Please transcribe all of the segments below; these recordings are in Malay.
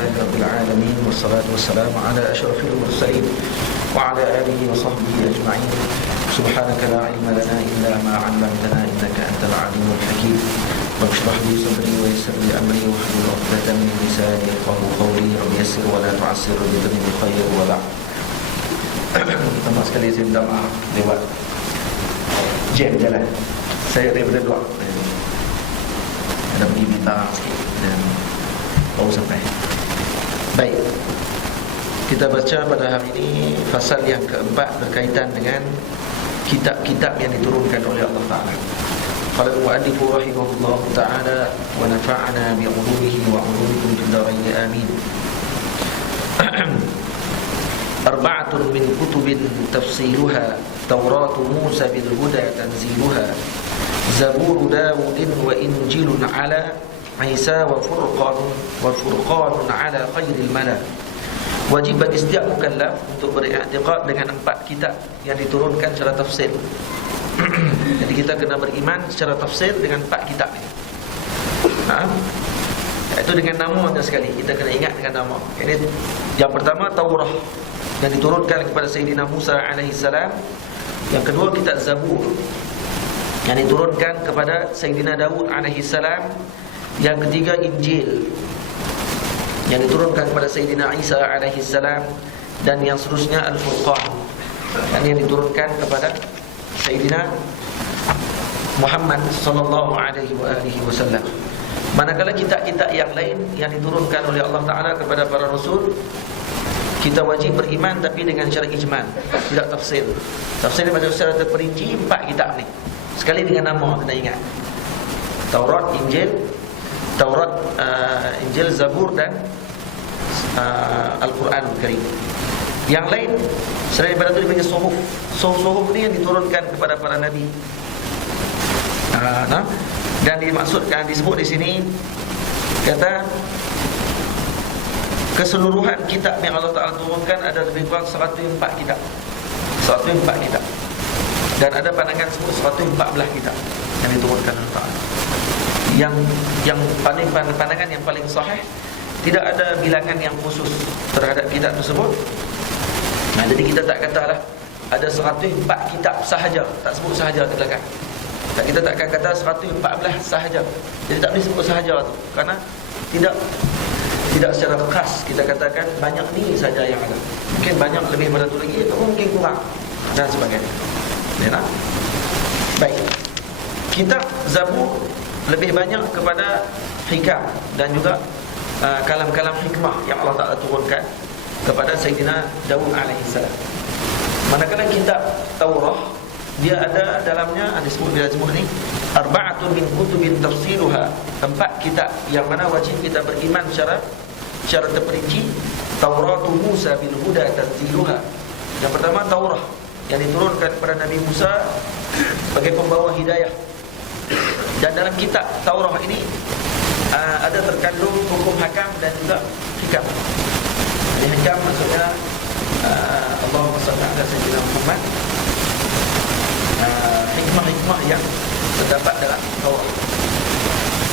Alhamdulillahi Rabbil Alamin. Wassalatu wassalamu ala ashrafil mursalin wa ala alihi wa sahbihi ajma'in. Subhanaka la ilma lana illa ma 'allamtana innaka antal alimul hakim. Rabbi li sadri wa yassir li amri wa hlul 'uqdatam min lisani yafqahu qawli. Rabbi yassir wa la tu'assir wazidni bil khair wa ba'd. Pertama sekali saya minta maaf lewat jam jalan. Saya daripada dua ada pergi bintang sikit dan baru sampai. Baik, kita baca pada hari ini fasal yang keempat berkaitan dengan kitab-kitab yang diturunkan oleh Allah Ta'ala. Qala al-mu'allif rahimahullah ta'ala wa nafa'ana bi'ulumihi wa 'ulumikum fid dharain amin. Arba'atun min kutubin tafsiluha Tauratu Musa bil huda tanziluha Zabur Dawudin wa Injilun ala Isa wa Furqanun ala khairil mala. Wajib bagi setiap mukallaf untuk beriktikad dengan 4 kitab yang diturunkan secara tafsir. Jadi kita kena beriman secara tafsir dengan 4 kitab ini. Itu dengan nama sekali. Kita kena ingat dengan nama. Ini yang pertama Taurah yang diturunkan kepada Sayyidina Musa alaihissalam. Yang kedua kitab Zabur yang diturunkan kepada Sayyidina Dawud alaihissalam. Yang ketiga Injil yang diturunkan kepada Sayyidina Isa alaihissalam. Dan yang seterusnya Al-Furqan yang diturunkan kepada Sayyidina Muhammad sallallahu alaihi wasallam. Manakala kitab-kitab yang lain yang diturunkan oleh Allah Ta'ala kepada para rasul, kita wajib beriman tapi dengan cara ijmal, tidak tafsir. Tafsir macam secara terperinci 4 kitab ni. Sekali dengan nama kena ingat. Taurat, Injil, Zabur dan Al-Quran Karim. Yang lain selain daripada itu dipanggil suhuf. Suhuf ni yang diturunkan kepada para nabi. Dan dimaksudkan, disebut di sini kata keseluruhan kitab yang Allah Ta'ala turunkan ada lebih kurang 104 kitab. 104 kitab. Dan ada pandangan sebut 114 kitab yang diturunkan Allah Ta'ala. Yang paling pandangan yang paling sahih, tidak ada bilangan yang khusus terhadap kitab tersebut. Jadi kita tak katalah ada 104 kitab sahaja, tak sebut sahaja di belakang. Kita tak akan kata 114 sahaja. Jadi tak boleh sebut sahaja tu, kerana tidak secara khas kita katakan banyak ni saja yang ada. Mungkin banyak lebih pada tu lagi, atau mungkin kurang dan sebagainya. Ya, baik. Kitab Zabur lebih banyak kepada hikam dan juga kalam-kalam hikmah yang Allah Ta'ala turunkan kepada Sayyidina Dawud alaihissalam. Manakala kitab Taurah, dia ada dalamnya disebut ni arba'atun min kutubin tafsiluha, 4 kitab yang mana wajib kita beriman secara terperinci. Tauratu Musa bil huda tanziluha. Yang pertama Taurah yang diturunkan kepada Nabi Musa sebagai pembawa hidayah. Dan dalam kitab Taurah ini ada terkandung hukum hakam dan juga hikam. Jadi hikam maksudnya Allahumma salli ala sayyidina Muhammad, hikmah-hikmah yang terdapat dalam Taurat.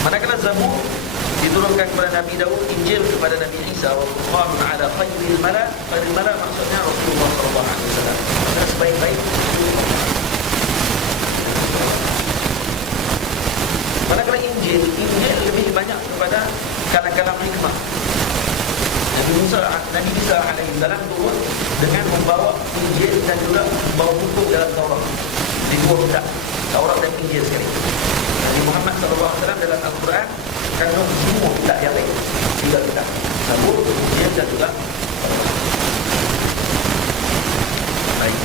Manakala Zabur diturunkan kepada Nabi Dawud, Injil kepada Nabi Isa, wa Furqanun ala khairil mala. Khairil mala maksudnya Rasulullah sallallahu alaihi wasallam. Sebaik-baik. Manakala Injil lebih banyak kepada kalam-kalam hikmah. Nabi Isa alaihissalam turun dengan membawa Injil dan juga membawa hukum dalam Taurat. Di 2 kitab, Taurat dan Injil sekali. Nabi Muhammad SAW dalam Al-Quran kandung semua kitab yang lain. 3 kitab, Zabur, Injil dan juga Taurat. Baik.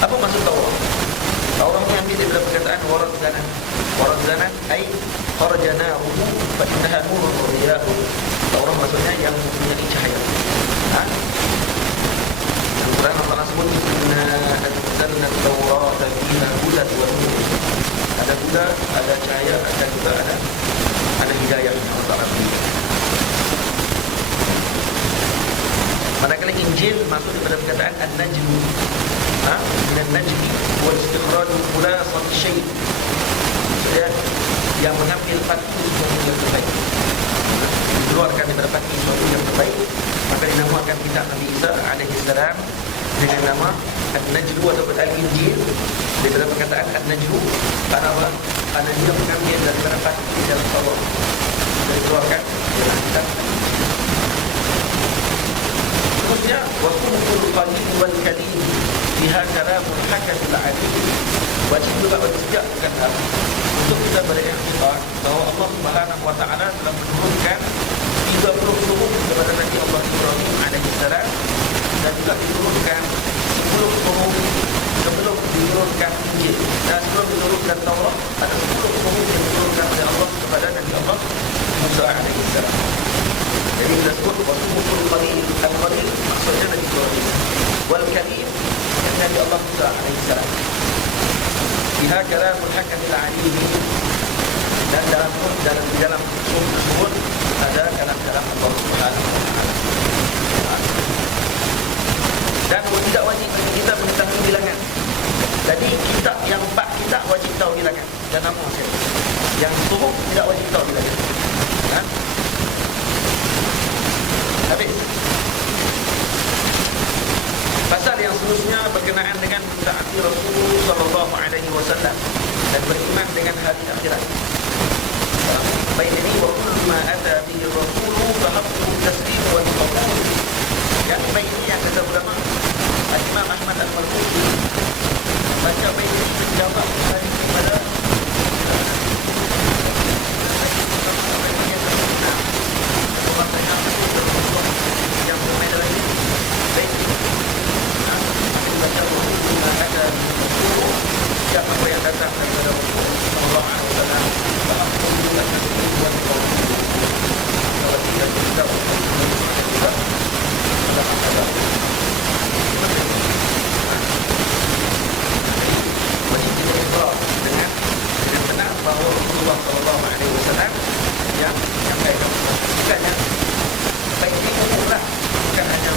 Apa maksud Taurat? Taurat ni ambil daripada perkataan warazana. Warazana ai kharajnahu fa innaha nurun wa riyahun. Taurat maksudnya yang mempunyai cahaya. Al-Quran Allah sebut inna anzalna at-taurata fiha hudan wa nur. Ada huda, ada cahaya, ada juga ada hidayah Allah Ta'ala. Manakala Injil masuk daripada perkataan an-najm. Min an-najm wal istikhraj khulasat syai'. dia yang mengambil pati sesuatu yang terbaik, dikeluarkan daripada pati sesuatu yang terbaik, maka dinamakan kitab Nabi Isa alaihi salam dengan nama An-Najlu ataupun Al-Injil. Daripada perkataan An-Najlu, karena apa? An-Najlu mengambil daripada pati dalam Taurat dan dikeluarkan dalam kitab. Seterusnya, wa kullu qalil wal kalim biha kalamul hakamil alim. Wajib juga bagi setiap kata untuk kita beriktikad bahawa Allah Subhanahu wa taala telah menurunkan 30 suhuf kepada Nabi Allah Ibrahim alaihi salam, dan juga diturunkan 10 suhuf sebelum diturunkan Injil, dan sebelum diturunkan Taurat ada 10 suhuf yang diturunkan oleh Allah kepada Nabi Allah Musa alaihi salam. Jadi kita sebut Rasul Qalil, Al-Qalil maksudnya Nabi Ibrahim, wal Kalim yang Nabi Allah Musa alaihi salam. Biha kalamul hakamil alim, dan dalam suhuf tersebut ada kalam-kalam Allah Subhanahu wa taala. Dan tidak wajib bagi kita mengetahui bilangan. Jadi kitab yang 4 kitab wajib tahu bilangan. Dan nama saya. Yang suhuf tidak wajib tahu bilangan. Ha? Habis. Pasal yang seterusnya berkenaan dengan mentaati Rasul sallallahu alaihi wasallam dan beriman dengan hari akhirat. Baik ini wa kullu ma ata bihi Rasul fahabbu taslim wa qabul. Yang baik ini yang kata ulama Imam Ahmad Al-Marzuki baca baik ini menjawab hari kepada yang berbeda lagi. Baik baca buku ada setiap apa yang datang daripada Rasulullah SAW. Faham juga akan dibuat kalau tidak kita wajib kita ikhlas dengan benar bahawa Rasulullah SAW yang menyampaikan bukannya baik ini umumlah, bukan hanya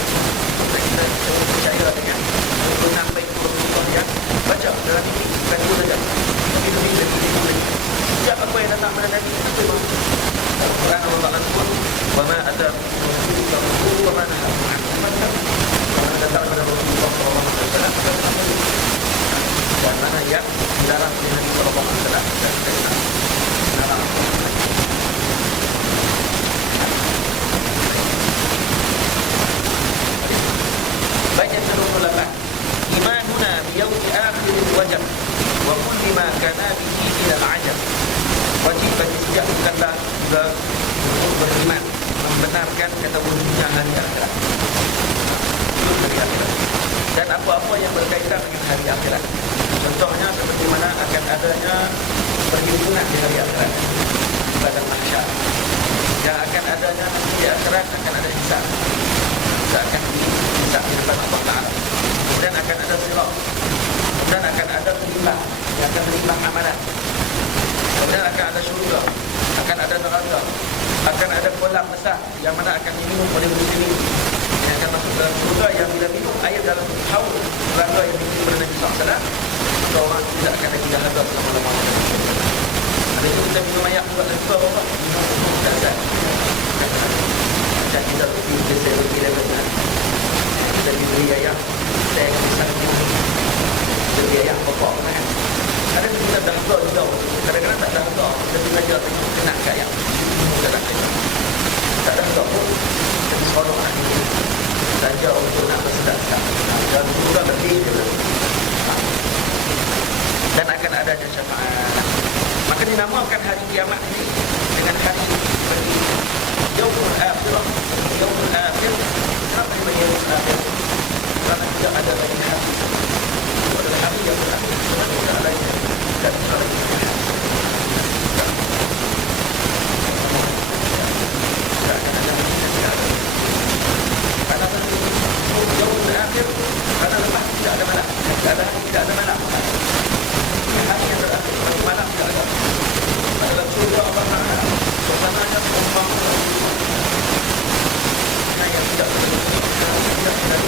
kita percaya dengan tuntunan baik Rasulullah yang baca dalam ini, bukan itu saja, tapi lebih dari itu lagi. Setiap apa yang datang pada Nabi itu memang Al-Quran Allah Ta'ala sebut wa ma ada Rasulullah wa ma nahakum anhu yang datang pada Rasulullah SAW dan mana yang dilarang oleh Nabi SAW dan dilarang. Baik yang ke-28, imanuna biyawmi akhir wajib wa kulli ma kana bihi minal ajab. Wajib bagi setiap kata juga untuk beriman membenarkan kata wujudnya hari akhirat, dan apa-apa yang berkaitan dengan hari akhirat. Contohnya seperti mana akan adanya perhimpunan di hari akhirat pada mahsyar, yang akan adanya di akhirat akan ada hisab, akan dihisab di depan Allah Ta'ala, dan akan ada sirat, dan akan ada timbang yang akan menimbang amalan, kemudian akan ada syurga, akan ada neraka, akan ada kolam besar yang mana akan diminum oleh muslimin, yang akan masuk dalam syurga yang bila minum air dalam haul neraka yang diminum oleh Nabi SAW, orang tidak akan lagi dahaga selama-lamanya. Ada itu kita minum air juga dan juga Allah minum dasar macam kita pergi ke 7-Eleven, kita beli ayam, kita yang besar minum, kita beli ayam pokok kan. Ada kita dahaga juga, kadang-kadang tak dahaga, kita belajar kena ke ayam, kita tak dahaga pun jadi seronok nak minum, belajar untuk nak bersedap-sedap dan juga lebih dan akan ada syafaat. Maka dinamakan hari kiamat ini dengan hari bagi Yaumul Akhirah. Yaumul Akhir, kenapa dipanggil Yaumul Akhir? Kerana tidak ada lagi hari. Itu adalah hari yang berakhir. Kerana tidak ada lagi dan tidak lagi tidak akan ada lagi dan tidak ada. Karena Yaumul Akhir, karena lepas tidak ada malam, tidak ada hari, tidak ada malam. Hari yang terakhir, bagi malam tidak ada. Dalam surga Allah Ta'ala, suasananya seumpama yang tidak terlalu panas, tidak terlalu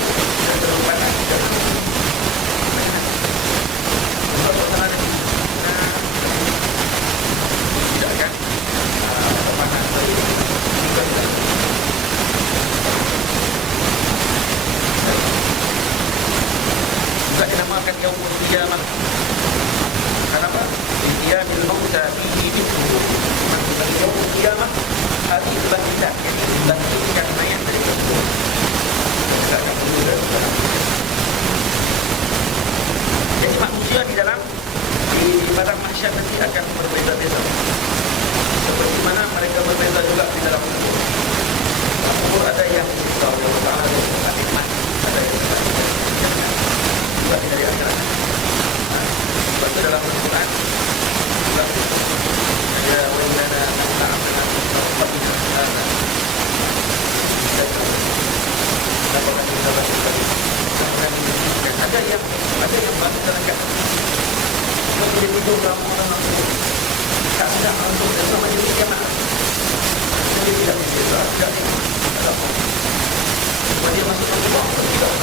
yang baru terangkat. Kalau dia tidur dalam orang tak sedap untuk dia sama dia kiamat. Dia tidak bisa, tidak apa. Kalau dia masuk ke rumah, tidak.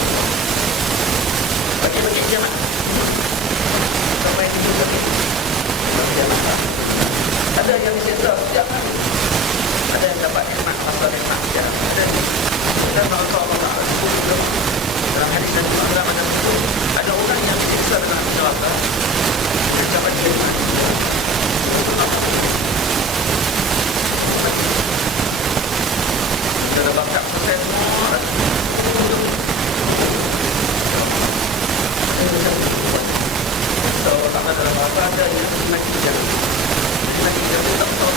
Bagi kiamat. Sampai tidur lagi. Kiamat. Ada yang disetah setiap hari. Ada yang dapat nikmat masa nikmat setiap hari. Dan Allah Taala dalam hadis Nabi Muhammad ada orang yang disiksa dengan api neraka dan dapat nikmat. Kita dah bakat selesai semua. Allah Taala dalam apa ada yang dimaki jangan. Dimaki jangan tak tahu.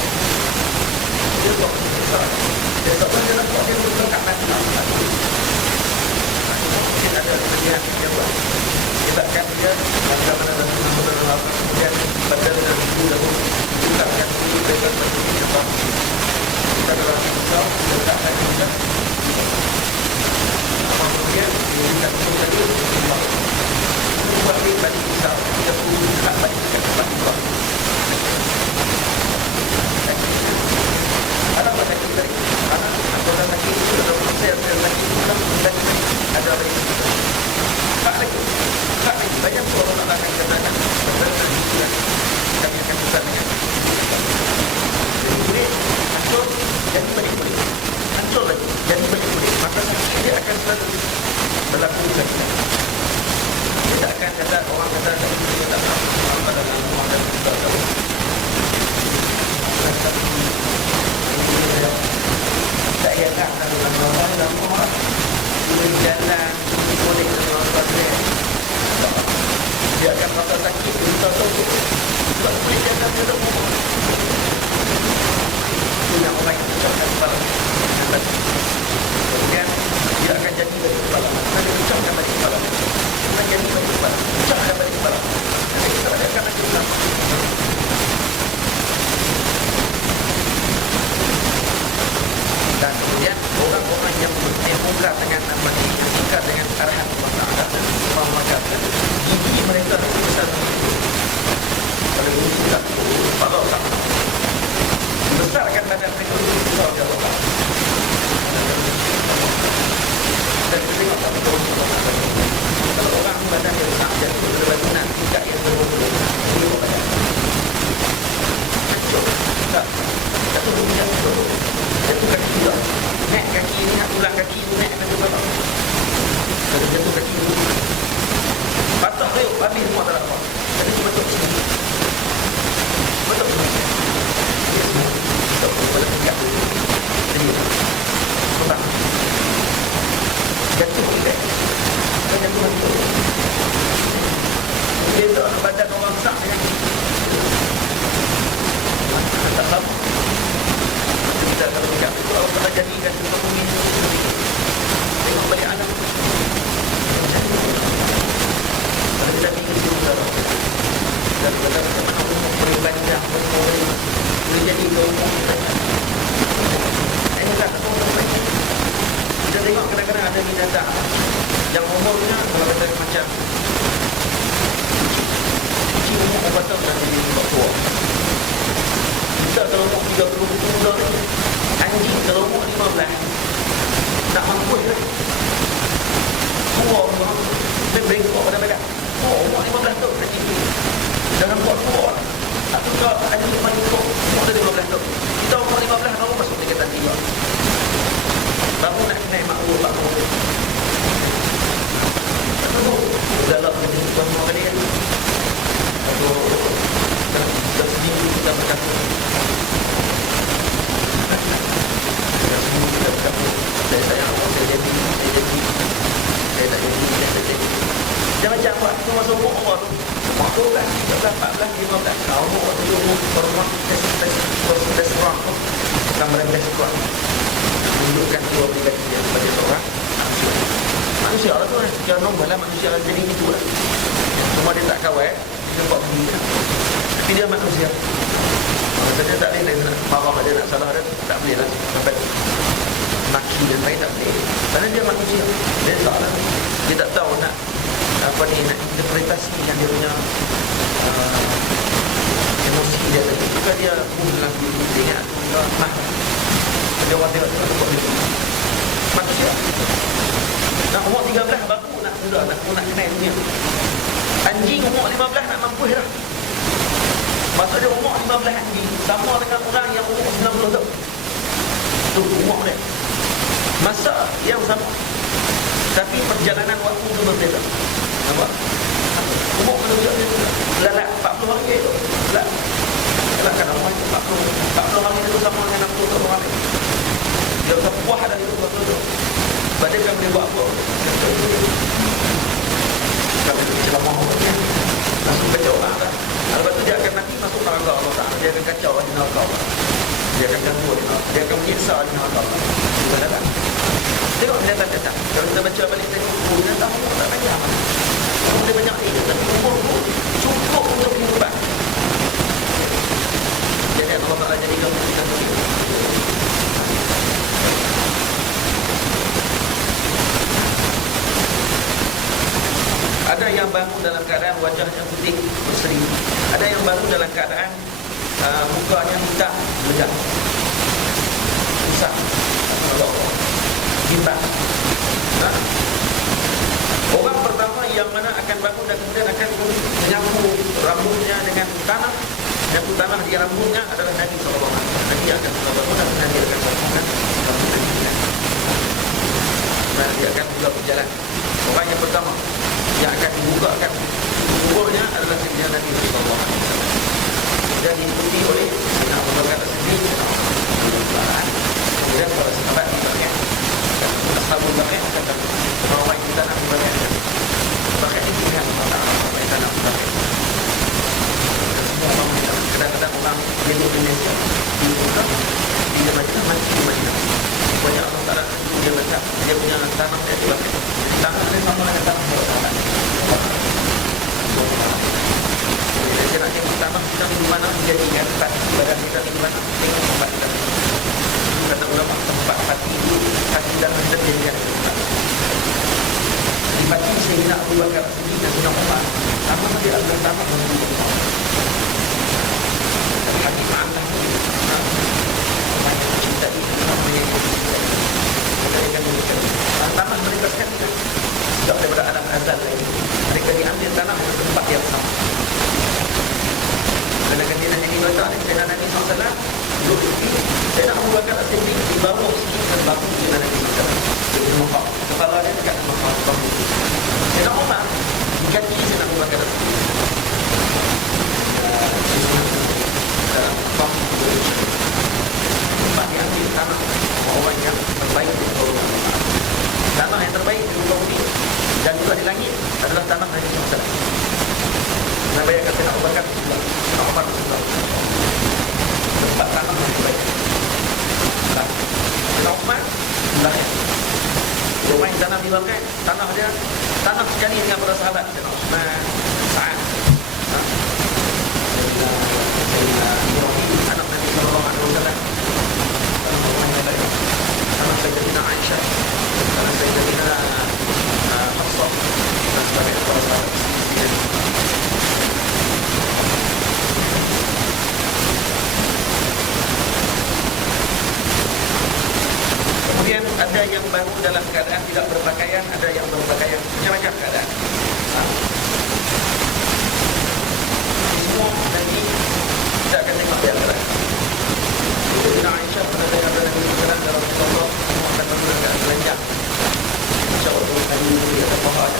Dia tak bisa. Dia tak boleh nak buat dia betul tak mati. Mungkin ada kelebihan dia buat. Sebabkan dia bagaimana dalam beberapa kemudian pada dengan itu lalu bukakan dulu dengan bagi sebab kita dalam Islam letakkan juga kemudian kita turun lagi buat dia bagi Islam dia pun tak bagi ke tempat Allah. Ada apa lagi lagi? Karena ada lagi itu ada proses lagi ada lagi. Tak lagi banyak orang akan katakan benar itu kami akan bertanya. Jadi hancur jadi balik hancur lagi jadi balik maka dia akan selalu berlaku lagi. Kita akan kata orang kata kita tak tahu apa dalam rumah dan kita tahu. Tak ingat dalam rumah berjalan boleh berjalan dia akan rasa sakit kita tahu sebab boleh jalan dia tak mahu itu yang orang yang ucapkan kepala kemudian dia akan jadi balik kepala dia ucapkan balik kepala dia akan jadi balik kepala ucapkan balik kepala jadi kita akan lagi ulang dan kemudian orang-orang yang mungkar dengan nama ini mungkar dengan arahan Allah Ta'ala Allah mengatakan gigi mereka lebih besar oleh usia Allah Ta'ala besarkan badan mereka lebih besar oleh Allah Ta'ala dan kita tengok tak betul kalau orang badan yang besar jadi berlebihan juga yang berlebihan boleh buat badan hancur tak jatuh hujan jatuh kaki juga naik kaki ni nak ulang kaki tu naik kaki tu kalau jatuh kaki tu patah tu habis semua tak apa jadi betul sini betul sini betul tegak jadi petang jatuh tidak dan jatuh betul beza badan orang besar dengan tak sama kita kalau tidak itu Allah telah jadikan kita bumi tengok balik alam kalau kita ingin juga dan bagaimana umur boleh panjang boleh jadi umur ini tak umur panjang kita tengok kadang-kadang ada binatang yang umurnya kalau kata macam kucing umur 4 tahun dah jadi tua kita kalau umur 30 tahun anjing kalau umur 15 tak mampu lah tua orang dia bengkok pada badan umur 15 tahun anjing jangan buat tua aku tak anjing bengkok umur 15 tahun kita umur 15 baru masuk dekatan 3 baru nak naik makhluk dalam kehidupan semua kali kan atau dah seminggu kita bercampur saya sayang Allah, saya jadi saya tak jadi jangan cakap tu masa umur Allah tu umur 12, 13, 14, 15 tahun umur 7 hormon testosteron tambah testosteron menunjukkan dua pribadi dia sebagai seorang manusia lah tu secara normal lah manusia lah jadi itu lah cuma dia tak kawal dia buat begini tapi dia manusia kalau dia tak boleh dia nak marah dia nak salah dia tak boleh lah sampai maki dan lain tak boleh kerana dia manusia dia salah dia tak tahu nak apa ni, nak interpretasi yang dia punya emosi dia tadi. Juga dia dalam diri dia ingat mah. Dia orang tengok manusia nak umur 13 baru nak mula nak kenal dunia. Anjing umur 15 nak mampu dah. Maksud dia umur 15 anjing sama dengan orang yang umur 90 tahun. Tu umur dia. Masa yang sama. Tapi perjalanan waktu tu berbeza. Nampak? Umur manusia dia tu lalak 40 hari itu. Kan orang itu 40 hari itu sama dengan 60 tahun orang lain. Dia tak puas dah itu 40 tahun. Pada kan dia buat apa? Kalau dia ceramah dia langsung kacau orang dah. Lepas tu dia akan nanti masuk neraka Allah Ta'ala. Dia akan kacau di neraka Allah. Dia akan ganggu di neraka. Dia akan menyiksa di neraka Allah. Betul tak? Tengok binatang-binatang. Kalau kita baca balik tadi, binatang pun tak banyak amal. Dia banyak ilmu, tapi umur pun cukup untuk kehidupan. Jadi Allah Ta'ala jadikan kita sendiri. Ada yang bangun dalam keadaan wajahnya putih berseri. Ada yang bangun dalam keadaan mukanya hitam legam. Susah. Bimbang. Orang pertama yang mana akan bangun dan kemudian akan menyapu rambutnya dengan tanah, nyapu tanah di rambutnya adalah Nabi SAW. Nabi akan bangun dan Nabi akan bangunkan rambutnya. Dan dia akan juga berjalan. Orang yang pertama yang akan dibukakan kuburnya adalah Sayyidina Nabi SAW. Dan diikuti oleh Sayyidina Abu Bakar As-Siddiq, kemudian para sahabat di belakang. Ashabul Baqi' akan datang. Orang kita nak berbagai Baqi' ini pilihan Allah Ta'ala. Kita nak berbagai semua orang kita. Kadang-kadang orang di Indonesia di Mekah, dia baca mati di Madinah. Banyak Allah Ta'ala dia baca, dia punya tanah dia di Baqi'. Tanah dia sama dengan tanah Allah Ta'ala. Jadi saya nak tengok tanah kita di mana dijadikan tempat badan kita di mana, tengok tempat kita. Kata ulama tempat hati itu, hati dan kita dijadikan tempat. Di pagi Sayyidina Abu Bakar As-Siddiq dan Sayyidina Umar, sama dia adalah tanah menuju Allah. Hati ma'amlah orang yang cinta itu, orang yang cinta itu. Mereka akan memberikan tanah mereka sekalian. Sejak daripada alam azal lagi, mereka diambil tanah untuk tempat yang sama. Sedangkan dia nak nyanyi baca ni, Sayyidina Nabi SAW duduk di Sayyidina Abu Bakar As-Siddiq di bawah sikit dan batu Sayyidina Nabi SAW. Jadi mokak, kepala dia dekat mokak batu. Sayyidina Umar di kaki Sayyidina Abu Bakar As-Siddiq. Tempat diambil tanah orang yang terbaik di muka bumi. Tanah yang terbaik di muka bumi dan juga di langit adalah tanah Nabi SAW. Nah, bayangkan Sayyidina Abu Bakar As-Siddiq, Sayyidina Umar As-Siddiq. Tempat tanah yang terbaik. Sayyidina Umar lahir. Dia main tanah di bawah, tanah dia tanah sekali dengan para sahabat. Sayyidina Uthman, Sa'ad, Sayyidina Ibrahim, anak Nabi SAW. Anak Sayyidina Aisyah, anak Sayyidina Hafsah, dan sebagainya para sahabat. Kemudian ada yang baru dalam keadaan tidak berpakaian, ada yang berpakaian, macam-macam keadaan. Semua nanti kita akan tengok di akhirat. Sayyidina Aisyah pernah dengar dari Nabi Sallallahu Alaihi Wasallam semua akan menggunakan telanjang. InsyaAllah tadi di atas paha ada.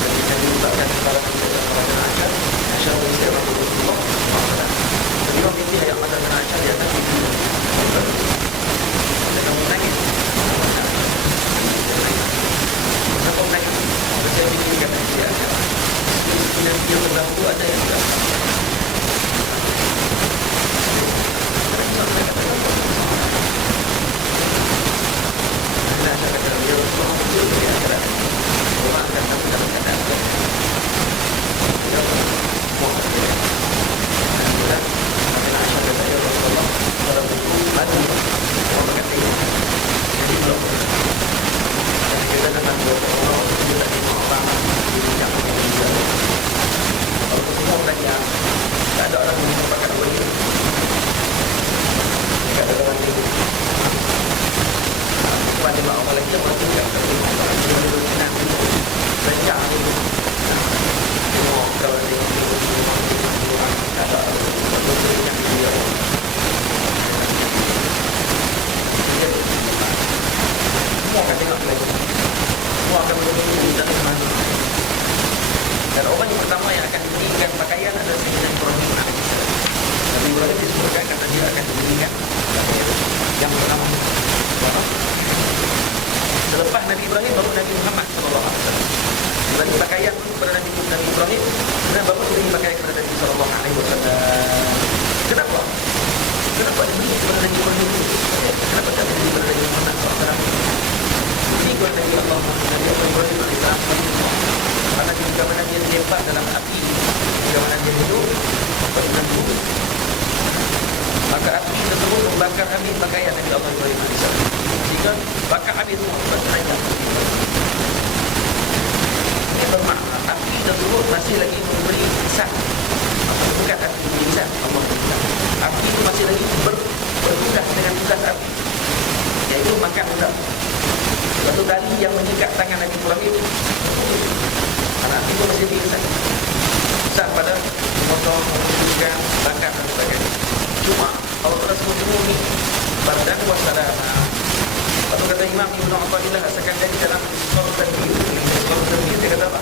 Dan kita dibukakan kepada Sayyidina Aisyah. Aisyah bersih Rasulullah SAW. Beliau mimpi ayat mata Sayyidina Aisyah di atas mimpi. Dan kamu nangis. Kenapa menangis? Saya fikirkan dia ada. Dan dia terdahulu ada yang tidak. Nah, saya kata dia orang kecil dia akhirat. Orang akan tahu dalam keadaan beri pakaian kepada Nabi Ibrahim, dan bapak beri pakaian kepada Nabi sallallahu alaihi wasallam. Kenapa? Kenapa diberi kepada Nabi Ibrahim? Kenapa tak diberi kepada Nabi Muhammad SAW? Ini kepada Nabi Allah Nabi Ibrahim alaihissalam. Karena jika mana dia terjebak dalam api, jika mana dia hidup dengan bumi, maka api tersebut membakar habis pakaian Nabi Allah Ibrahim alaihissalam. Jika bakar habis semua pakaian, ini bermakna api tersebut masih lagi memberi kesan. Bukan api kesan Allah. Api itu masih lagi bertugas dengan tugas api, yaitu makan udang. Satu tali yang mengikat tangan Nabi Ibrahim, karena api itu masih kesan. Kesan pada potong, ikan, bakar dan sebagainya. Cuma Allah telah sebut ini bardan wassalam. Lalu kata Imam Ibn Athaillah, asalkan jadi dalam surah Tanbih. Surah Tanbih dia kata apa?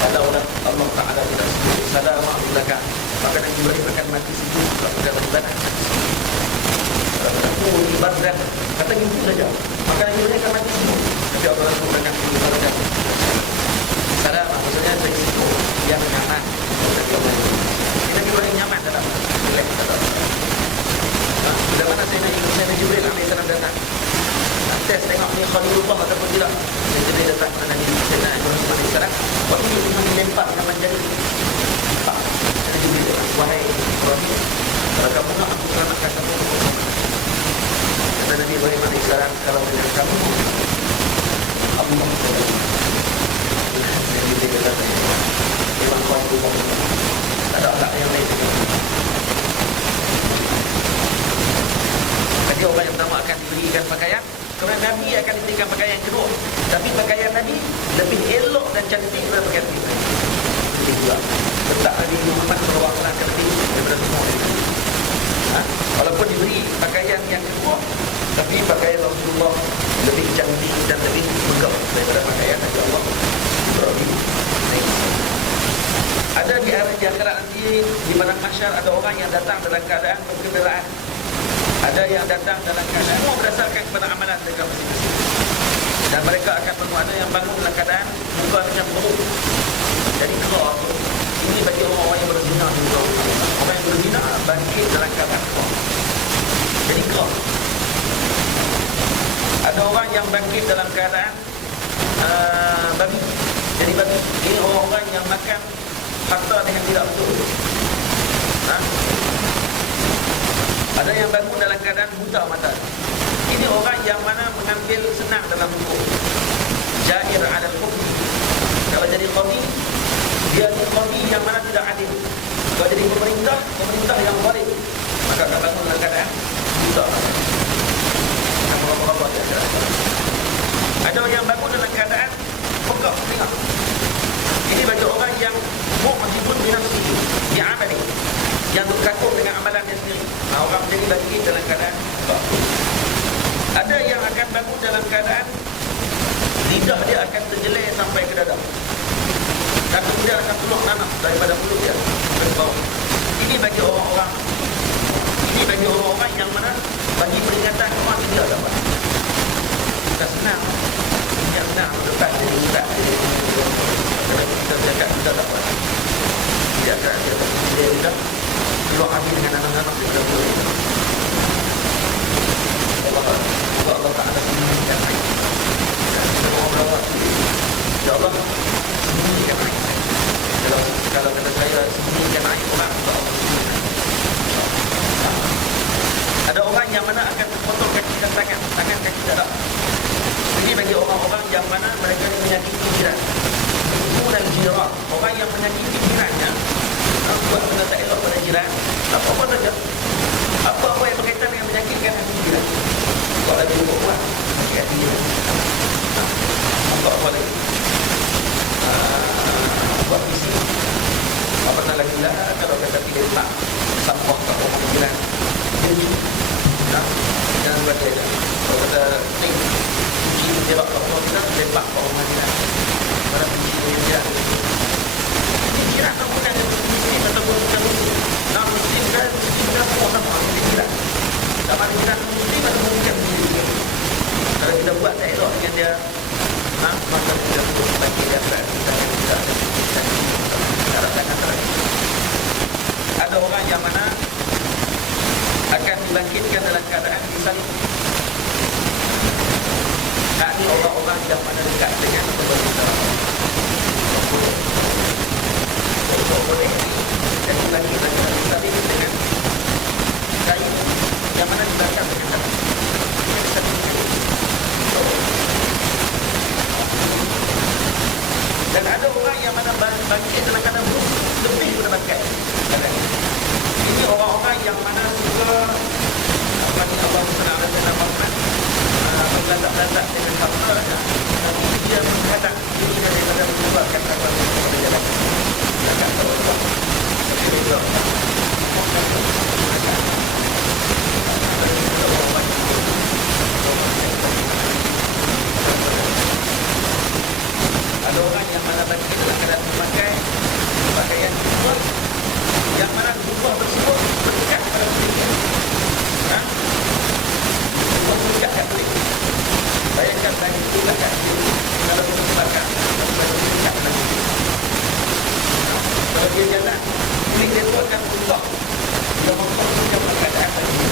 Kalau Allah Ta'ala tidak sebut salam alaikum, maka Nabi Ibrahim akan mati situ kalau tidak beribadah. Kalau ibadah kata gitu saja, maka Nabi Ibrahim akan mati situ. Tapi Allah sebutkan ibadah salam, maksudnya dari situ yang nyaman. Nabi Ibrahim nyaman dalam relax dalam. Bila mana Sayyidina Jibril alaihissalam datang, tes tengok ni Khalilullah ataupun tidak. Jibril datang kepada Nabi Sayyidina Ibrahim alaihissalam, waktu itu dilempar dengan menjadi Jibril datang, wahai Ibrahim, kalau kamu nak aku selamatkan kamu. Kata Nabi Ibrahim alaihissalam, kalau dengan kamu Allah Jibril datang, memang Khalilullah, tak ada tak yang lain. Jadi orang yang pertama akan diberikan pakaian, kemudian Nabi akan diberikan pakaian yang kedua. Tapi pakaian Nabi lebih elok dan cantik daripada pakaian kita. Jadi juga letak Nabi Muhammad SAW akan lebih daripada semua. Walaupun diberi pakaian yang kedua, tapi pakaian Rasulullah lebih cantik dan lebih megah daripada pakaian Nabi Allah Ibrahim. Ada di akhirat nanti di padang mahsyar ada orang yang datang dalam keadaan berkenderaan. Ada yang datang dalam keadaan semua berdasarkan kepada amalan mereka masing-masing. Dan mereka akan ada yang bangun dalam keadaan muka macam buruk. Jadi kerah ini bagi orang-orang yang berzina juga. Orang yang berzina bangkit dalam keadaan kerah. Jadi kerah. Ada orang yang bangkit dalam keadaan babi. Jadi babi ini orang-orang yang makan harta dengan tidak betul. Ada yang bangun dalam keadaan buta mata. Ini orang yang mana mengambil senang dalam hukum. Jair alal hukum. Kalau jadi qadi, dia ni qadi yang mana tidak adil. Kalau jadi pemerintah yang zalim, maka akan bangun dalam keadaan buta mata. Ada yang bangun dalam keadaan pekak tengok. Ini bagi orang yang mu'jibun binafsi, bi'amali, yang berkagum dengan amalannya sendiri. Orang menjadi bangkit dalam keadaan ada yang akan bangun dalam keadaan lidah dia akan terjelai sampai ke dada, dan kemudian akan keluar nanah daripada mulut dia ke bawah. Ini bagi orang-orang yang mana bagi peringatan orang tidak dapat. Bukan senang, yang senang lepas jadi berat. Kalau kita cakap kita dapat, dia akan dia sudah keluar habis dengan anak-anak daripada mulut. Allah Ta'ala sembunyikan air. Semua orang ya Allah sembunyikan air. Kalau kata saya sembunyikan air orang, Allah sembunyikan. Ada orang yang mana akan terpotong kaki dan tangan kaki tak. Ini bagi orang-orang yang mana mereka menyakiti jiran. Kemudian jiran, orang yang menyakiti jirannya, buat benda tak elok pada jiran, apa-apa saja. Apa-apa yang berkaitan dengan menyakitkan hati jiran. Kalau lagi buat sakit hati jiran. Apa-apa lagi. Buat visi. Apa-apa lagi lah, kalau kata pilih tak sampah kat orang jiran. Jadi, jangan buat dia. Kalau kata cuci jerak kat orang jiran, lepak kat orang jiran. Dan ada orang yang mana bangkit dalam keadaan buruk lebih daripada bangkit. Ini orang-orang yang mana suka Allah SWT dalam Al-Quran berlantak-lantak dengan harta, tapi dia menghadap dirinya daripada mengeluarkan harta kepada jalan. Jangan tahu Allah. Tapi juga ada orang yang mana bangkit dalam keadaan memakai pakaian jubah yang mana jubah tersebut berdekat pada kulitnya. Jubah berdekat kat kulit. Bayangkan bagi berdekat kat kulit. Kalau kita terbakar, bagi berdekat kat kulit. Kalau dia jalan, kulit dia tu akan berubah. Dia memperlukan keadaan lagi.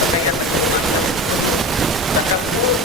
Pakaian pakai rumah. Takkan pun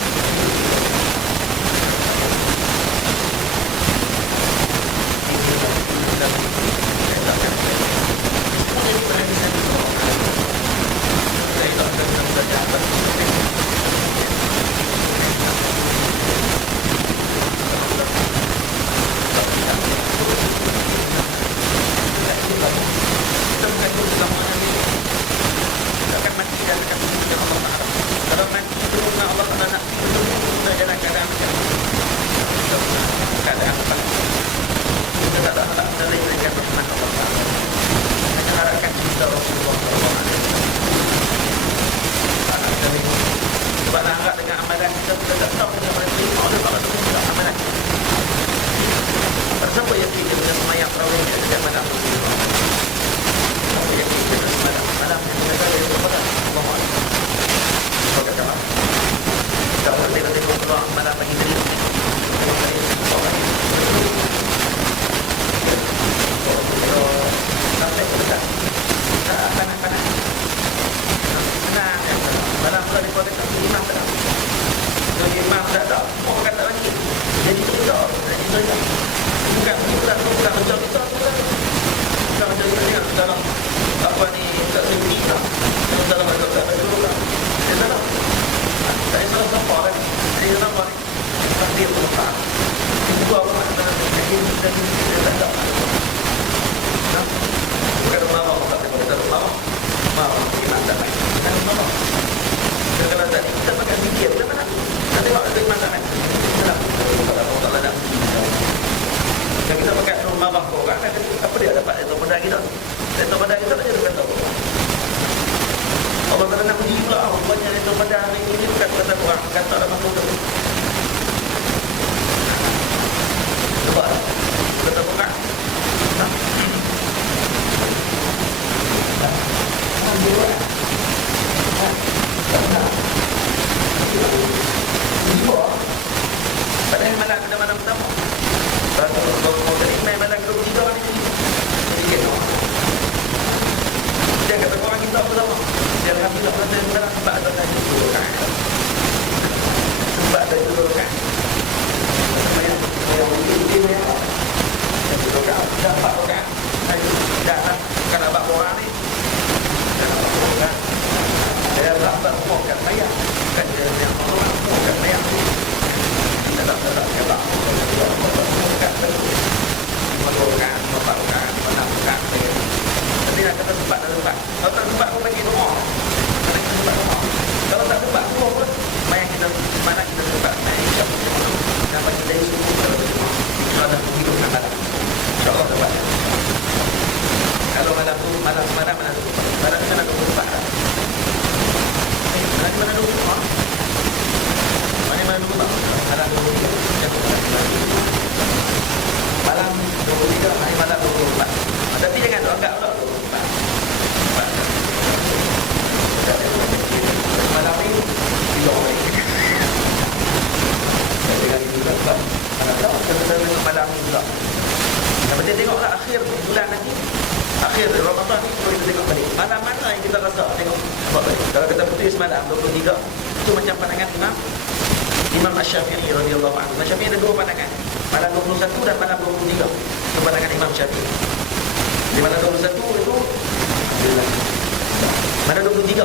Mana 23?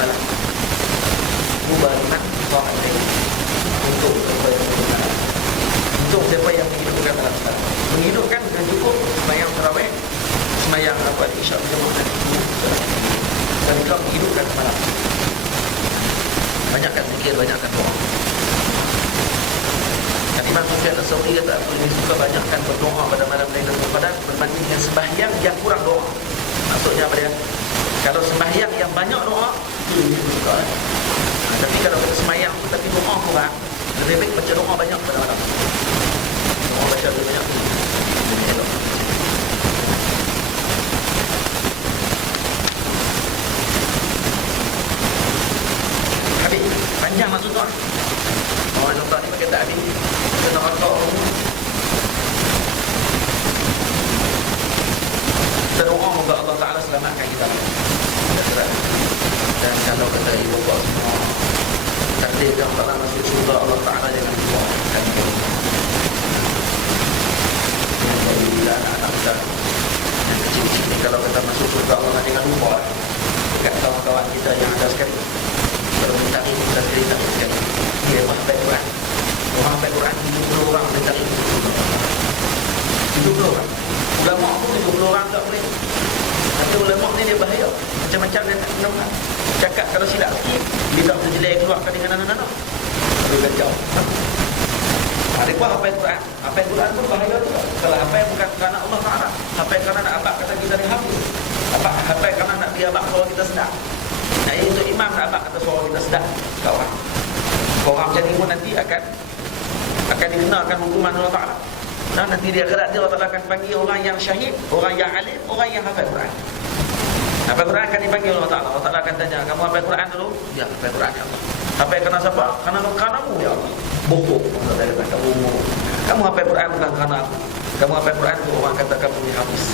Malam. Bubar salihin. Untuk siapa yang menghidupkan, untuk siapa yang menghidupkan malam sekarang. Menghidupkan dengan cukup sembahyang tarawih, sembahyang isyak berjamaah dan dan juga menghidupkan malam. Banyakkan zikir, banyakkan doa. Dan Imam Sufyan As-Tsauri kata, aku lebih suka banyakkan berdoa pada malam Lailatul Qadar berbanding dengan sembahyang yang kurang doa. Maksudnya apa dia? Kalau sembahyang yang banyak doa, itu lebih suka. Tapi kalau kita sembahyang tu tapi doa kurang, lebih baik baca doa banyak pada malam. Doa baca lebih banyak. Habis, panjang maksud doa. Oh, contoh ni pakai tak habis. Kena otak. Kita doa moga Allah Ta'ala selamatkan kita. Dan kalau kata ibu bapa semua takdirkan pada masuk surga Allah Ta'ala jangan doakan kita. Bila anak-anak kita yang kecil-kecil ni kalau kita masuk surga Allah jangan lupa dekat kawan-kawan kita yang ada sekali. Kalau minta ini kita cerita sekali. Dia hafal Quran. Orang hafal Quran 70 orang minta ini. 70 orang. Ulama pun 70 orang tak boleh. Tapi ulama ni dia bahaya. Macam-macam dia nak nampak. Cakap kalau silap sikit, bila terjelai keluarkan dengan anak-anak. Dia kacau. Ada pun hafal Quran. Hafal Quran pun bahaya juga. Kalau hafal bukan kerana Allah Ta'ala. Hafal kerana nak abad kata kita ni hafal. Hafal kerana nak biar abad suara kita sedap. Nah, ini untuk imam nak abad kata suara kita sedap. Kawan. Orang macam ni pun nanti akan dikenakan hukuman Allah Ta'ala. Nah, nanti dia akhirat dia Allah Ta'ala akan panggil orang yang syahid, orang yang alim, orang yang hafal Quran. Hafal Quran akan dipanggil Allah Ta'ala. Allah Ta'ala akan tanya, kamu hafal Quran dulu? Ya, hafal Quran ya Allah. Hafal kerana siapa? Kerana-mu ya Allah. Bohong. Kamu hafal Quran bukan kerana aku. Kamu hafal Quran tu orang kata kamu ni hafiz.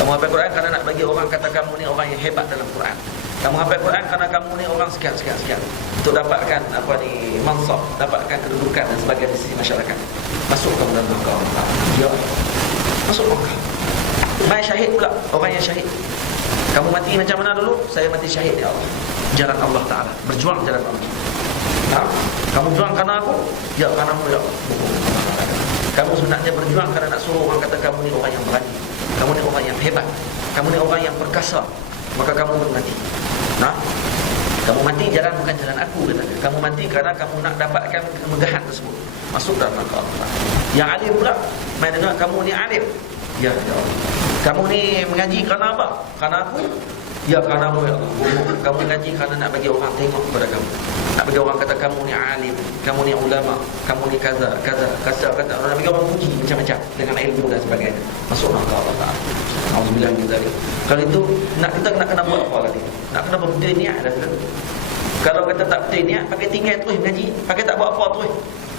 Kamu hafal Quran kerana nak bagi orang kata kamu ni orang yang hebat dalam Quran. Kamu hafal Quran kerana kamu ni orang sekian. Untuk dapatkan mansab, dapatkan kedudukan dan sebagainya di sisi masyarakat. Masuk kamu dalam neraka Allah Ta'ala. Ya. Masuk neraka. Mai syahid pula, orang yang syahid. Kamu mati macam mana dulu? Saya mati syahid ya Allah. Jalan Allah Ta'ala, berjuang jalan Allah. Ha? Kamu juang kerana aku? Ya, kerana-mu ya Allah. Kamu sebenarnya berjuang kerana nak suruh orang kata kamu ni orang yang berani. Kamu ni orang yang hebat. Kamu ni orang yang perkasa. Maka kamu pun mati. Nah, kamu mati jalan bukan jalan aku katanya. Kamu mati kerana kamu nak dapatkan kemegahan tersebut. Masuk dalam neraka Allah. Yang alim pula, mai dengar kamu ni alim. Ya, ya Allah. Kamu ni mengaji kerana apa? Kerana aku? Ya, kerana mu ya Allah. Kamu mengaji kerana nak bagi orang tengok kepada kamu. Nak bagi orang kata kamu ni alim, kamu ni ulama, kamu ni kaza. Orang nak bagi orang puji macam-macam dengan ilmu dan sebagainya. Masuk neraka Allah Ta'ala. Alhamdulillah kita ni. Kalau itu kita nak kena buat apa tadi? Nak kena betul niat dah. Kalau kita tak betul niat, pakai tinggal terus mengaji, pakai tak buat apa terus.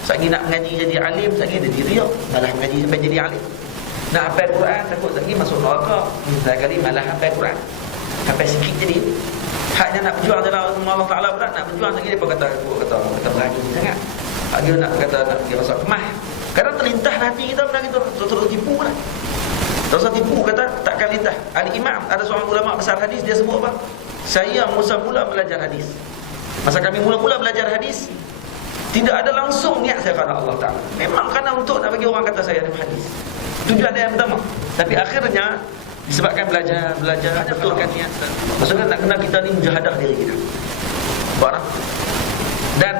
Sagi nak mengaji jadi alim, sagi jadi riak, malah mengaji sampai jadi alim. Nak hafal Quran, takut sagi masuk neraka. Sekali malah hafal Quran. Sampai sikit jadi haknya nak berjuang dalam Allah Ta'ala berat, nak berjuang lagi dia kata berani sangat. Dia nak kata nak dia rasa kemah. Kadang terlintas hati kita benda gitu, terus tipu lah. Terus tipu kata takkan lintas. Al-Imam ada seorang ulama besar hadis, dia sebut apa? Saya mula belajar hadis. Masa kami mula-mula belajar hadis, tidak ada langsung niat saya kerana Allah Ta'ala. Memang kerana untuk nak bagi orang kata saya ada hadis. Tujuan dia yang pertama. Tapi akhirnya disebabkan belajar betulkan niat. Maksudnya nak kena kita ni mujahadah diri kita. Barang. Dan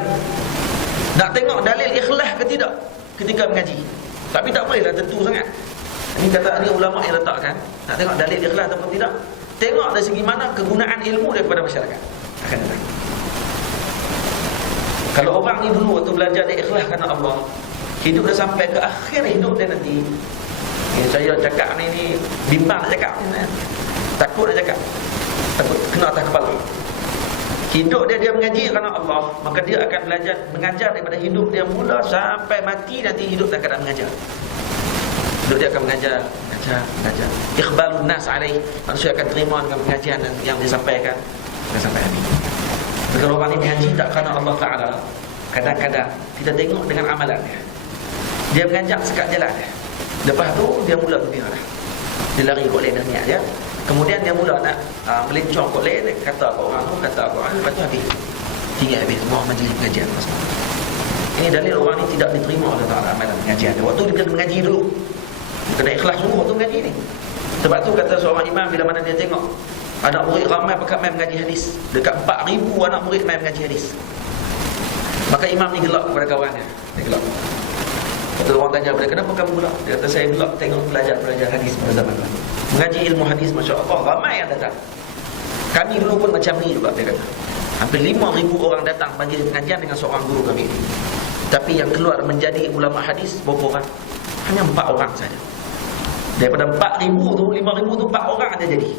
nak tengok dalil ikhlas ke tidak ketika mengaji. Tapi tak bolehlah tentu sangat. Ini kata ni ulama yang letakkan. Nak tengok dalil ikhlas ataupun tidak. Tengok dari segi mana kegunaan ilmu daripada masyarakat. Akan datang. Kalau orang ni dulu waktu belajar dia ikhlas kerana Allah, hidup dah sampai ke akhir hidup dia nanti. Saya cakap ni bimbang nak cakap ni. Takut nak cakap. Takut kena atas kepala. Hidup dia mengaji kerana Allah, maka dia akan belajar mengajar daripada hidup dia mula sampai mati nanti hidup dalam keadaan mengajar. Hidup dia akan mengajar. Ikhbalun nas alaih. Manusia akan terima dengan pengajian yang disampaikan sampai habis. Kalau orang ni mengaji tak kerana Allah Ta'ala, kadang-kadang kita tengok dengan amalan dia. Dia mengajak sekat jalan dia. Lepas tu dia mula gembira dah. Dia lari kot lain dah niat dia. Kemudian dia mula nak melencong kot lain, kata ke orang tu, kata ke orang, lepas tu habis. hingga habis semua majlis pengajian. Ini dalil orang ni tidak diterima oleh Allah Ta'ala amalan pengajian. Waktu dia kena mengaji dulu, kena ikhlas dulu waktu mengaji ni. Sebab tu kata seorang imam bila mana dia tengok anak murid ramai pakat main mengaji hadis, dekat 4,000 anak murid main mengaji hadis, maka imam ni gelak kepada kawannya. Dia gelak. Kata orang tanya pada kenapa kamu gelak? Dia kata saya gelak tengok pelajar-pelajar hadis pada zaman tu. Mengaji ilmu hadis, masya-Allah, ramai yang datang. Kami dulu pun macam ni juga, dia kata. Hampir 5,000 orang datang bagi pengajian dengan seorang guru kami. Tapi yang keluar menjadi ulama hadis berapa orang? Hanya 4 orang saja. Daripada 4,000 tu, 5,000 tu 4 orang aja jadi.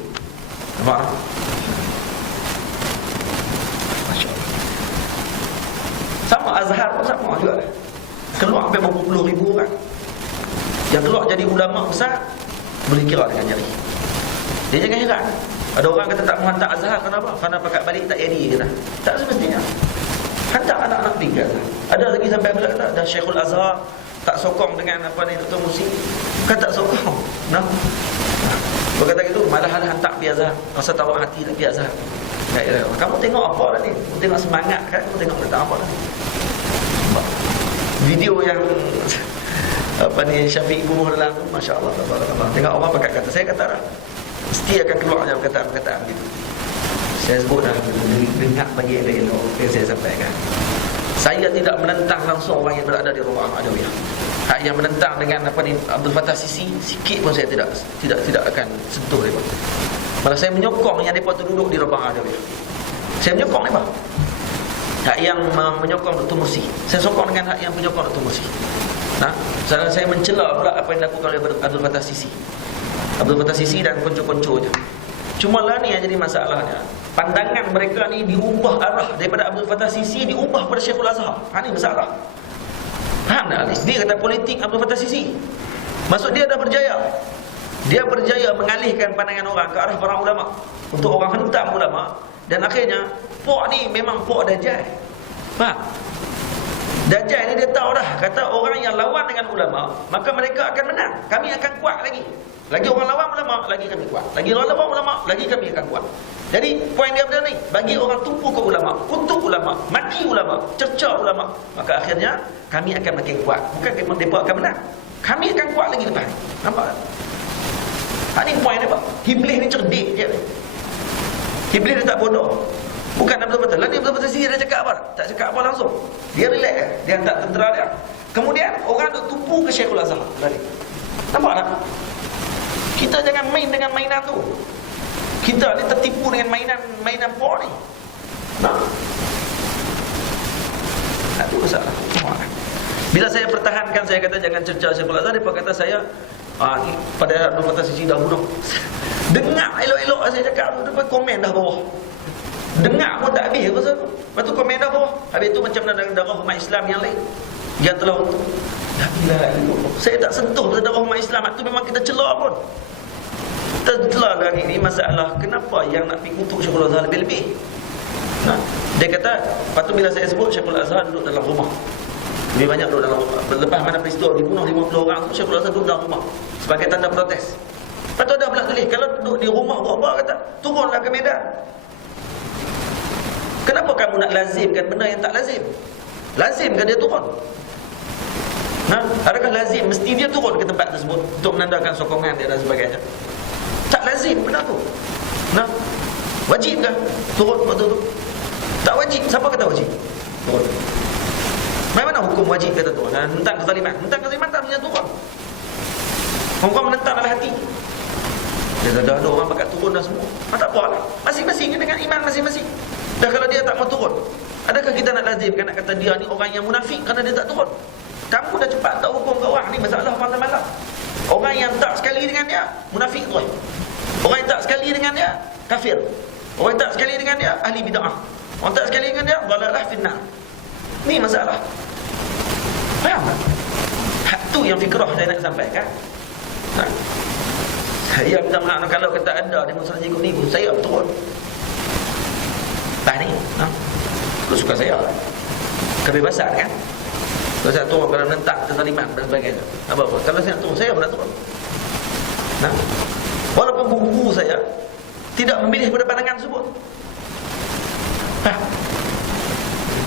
Nampak? Masya-Allah. Sama Azhar pun sama juga. Keluar sampai berapa puluh ribu orang. Yang keluar jadi ulama besar boleh kira dengan jari. Dia jangan heran. Ada orang kata tak mau hantar Azhar, kenapa? Kerana pakat balik tak jadi kata. Tak semestinya. Hantar anak-anak pergi ke Azhar. Ada lagi sampai bila kata dah Syekhul Azhar tak sokong dengan apa ni Dr. Musi. Kan tak sokong. Nah. Berkata gitu, malahan hantar pergi Azhar. Rasa tahu hati nak pergi Azhar. Kamu tengok apa dah ni? Kamu tengok semangat kan? Kamu tengok tentang apa dah? Video yang apa ni Syafiq Gumuh dalam tu, masya-Allah, tabarakallah. Tengok orang pakat kata, saya kata dah mesti akan keluar yang perkataan-perkataan gitu. Saya sebut dah, dengar bagi elok-elok yang saya sampaikan. Saya tidak menentang langsung orang yang berada di rumah Adawiyah. Hak yang menentang dengan apa ni Abdul Fattah Sisi, sikit pun saya tidak akan sentuh mereka. Malah saya menyokong yang mereka tu duduk di rumah Adawiyah. Saya menyokong mereka. Hak yang menyokong Dr. Mursi, saya sokong dengan hak yang menyokong Dr. Mursi. Nah, saya mencela pula apa yang dilakukan oleh Abdul Fattah Sisi. Abdul Fattah Sisi dan konco-konconya. Cuma lah ni yang jadi masalahnya, pandangan mereka ni diubah arah daripada Abdul Fattah Sisi, diubah pada Syekhul Azhar. Ini masalah. Faham tak? Dia kata politik Abdul Fattah Sisi. Maksud dia dah berjaya. Dia berjaya mengalihkan pandangan orang ke arah para ulama, untuk orang hentam ulama. Dan akhirnya Pok ni memang Pok Dajjal. Faham? Dajjal ni dia tahu dah, kata orang yang lawan dengan ulama, maka mereka akan menang. Kami akan kuat lagi. Lagi orang lawan ulama, lagi kami kuat. Lagi orang lawan ulama, lagi kami akan kuat. Jadi poin dia benar ni, bagi orang tumpu ke ulama, kutuk ulama, mati ulama, cerca ulama, maka akhirnya kami akan makin kuat. Bukan mereka akan menang, kami akan kuat lagi lepas. Nampak tak? Ini poin dia, Pak. Iblis ni cerdik je. Iblis dia tak bodoh. Bukan betul-betul. Lalu dia betul-betul sihir, dia cakap apa? Tak cakap apa langsung. Dia relax. Dia hantar tentera dia. Kemudian orang duk tumpu ke Syekhul Azhar. Nampak tak? Kita jangan main dengan mainan tu. Kita ni tertipu dengan mainan por ni. Nah. Itu masalah. Bila saya pertahankan, saya kata jangan cerca Syekhul Azhar, dia kata saya pada Abdul Fattah Sisi dah bunuh. Dengar elok-elok saya cakap tu, dia komen dah bawah. Dengar pun tak habis pasal tu. Lepas tu komen dah bawah. Habis tu macam mana darah umat Islam yang lain yang telah untuk saya tak sentuh pasal darah umat Islam. Itu memang kita celah pun. Kita celah hari ni masalah kenapa yang nak pergi kutuk Syekhul Azhar lebih-lebih. Dia kata, lepas tu bila saya sebut Syekhul Azhar duduk dalam rumah, lebih banyak duduk dalam rumah. Lepas mana peristiwa dibunuh 50 orang tu, Syekhul Azhar duduk dalam rumah sebagai tanda protes. Lepas tu ada pula tulis, kalau duduk di rumah buat apa, kata turunlah ke medan. Kenapa kamu nak lazimkan benda yang tak lazim? Lazimkan dia turun? Adakah lazim mesti dia turun ke tempat tersebut untuk menandakan sokongan dia dan sebagainya? Tak lazim benda tu. Wajib ke turun waktu tu? Tak wajib. Siapa kata wajib? Turun. Mana hukum wajib kata turun? Tentang kezaliman. Tentang kezaliman tak punya turun. Orang menentang dalam hati. Dia dah ada orang pakat turun dah semua. Tak apa lah. Masing-masing dengan iman masing-masing. Dan kalau dia tak mau turun, adakah kita nak lazimkan, nak kata dia ni orang yang munafik kerana dia tak turun? Kamu dah cepat tak hukum ke orang ni, masalah malam-malam. Orang yang tak sekali dengan dia, munafik tu. Orang yang tak sekali dengan dia, kafir. Orang yang tak sekali dengan dia, ahli bid'ah. Orang tak sekali dengan dia, dhalalah finnar. Ni masalah. Faham tak? Hak tu yang fikrah saya nak sampaikan. Saya minta maaf kalau kata anda demonstrasi ikut ni, saya turun. Tak ni, itu suka saya. Kebebasan kan. Kalau saya turun kerana menentang kezaliman dan sebagainya, apa-apa. Kalau saya turun, saya pun nak turun. Walaupun buku saya tidak memilih pada pandangan tersebut.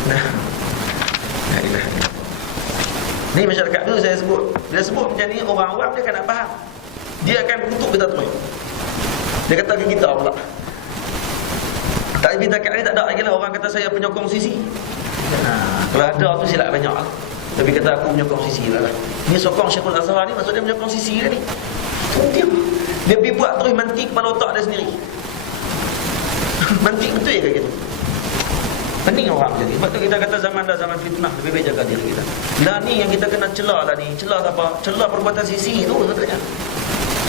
Nah, la ilaha illallah. Ni masyarakat dulu saya sebut. Bila sebut macam ni, orang awam dia akan nak faham. Dia akan kutuk kita terus. Dia kata ke kita pula. Tak minta kat ni tak ada lagi lah orang kata saya penyokong sisi. Kalau ada tu silap banyak lah. Tapi kata aku menyokong sisi lah. Ni sokong Syekhul Azhar ni maksud dia menyokong sisi ke ni? Dia pergi buat terus mantik kepala otak dia sendiri. Mantik betul ke gitu? Pening orang jadi. Sebab tu kita kata zaman dah zaman fitnah, lebih baik jaga diri kita. Lah ni yang kita kena celah lah ni. Celah apa? Celah perbuatan sisi tu sebenarnya.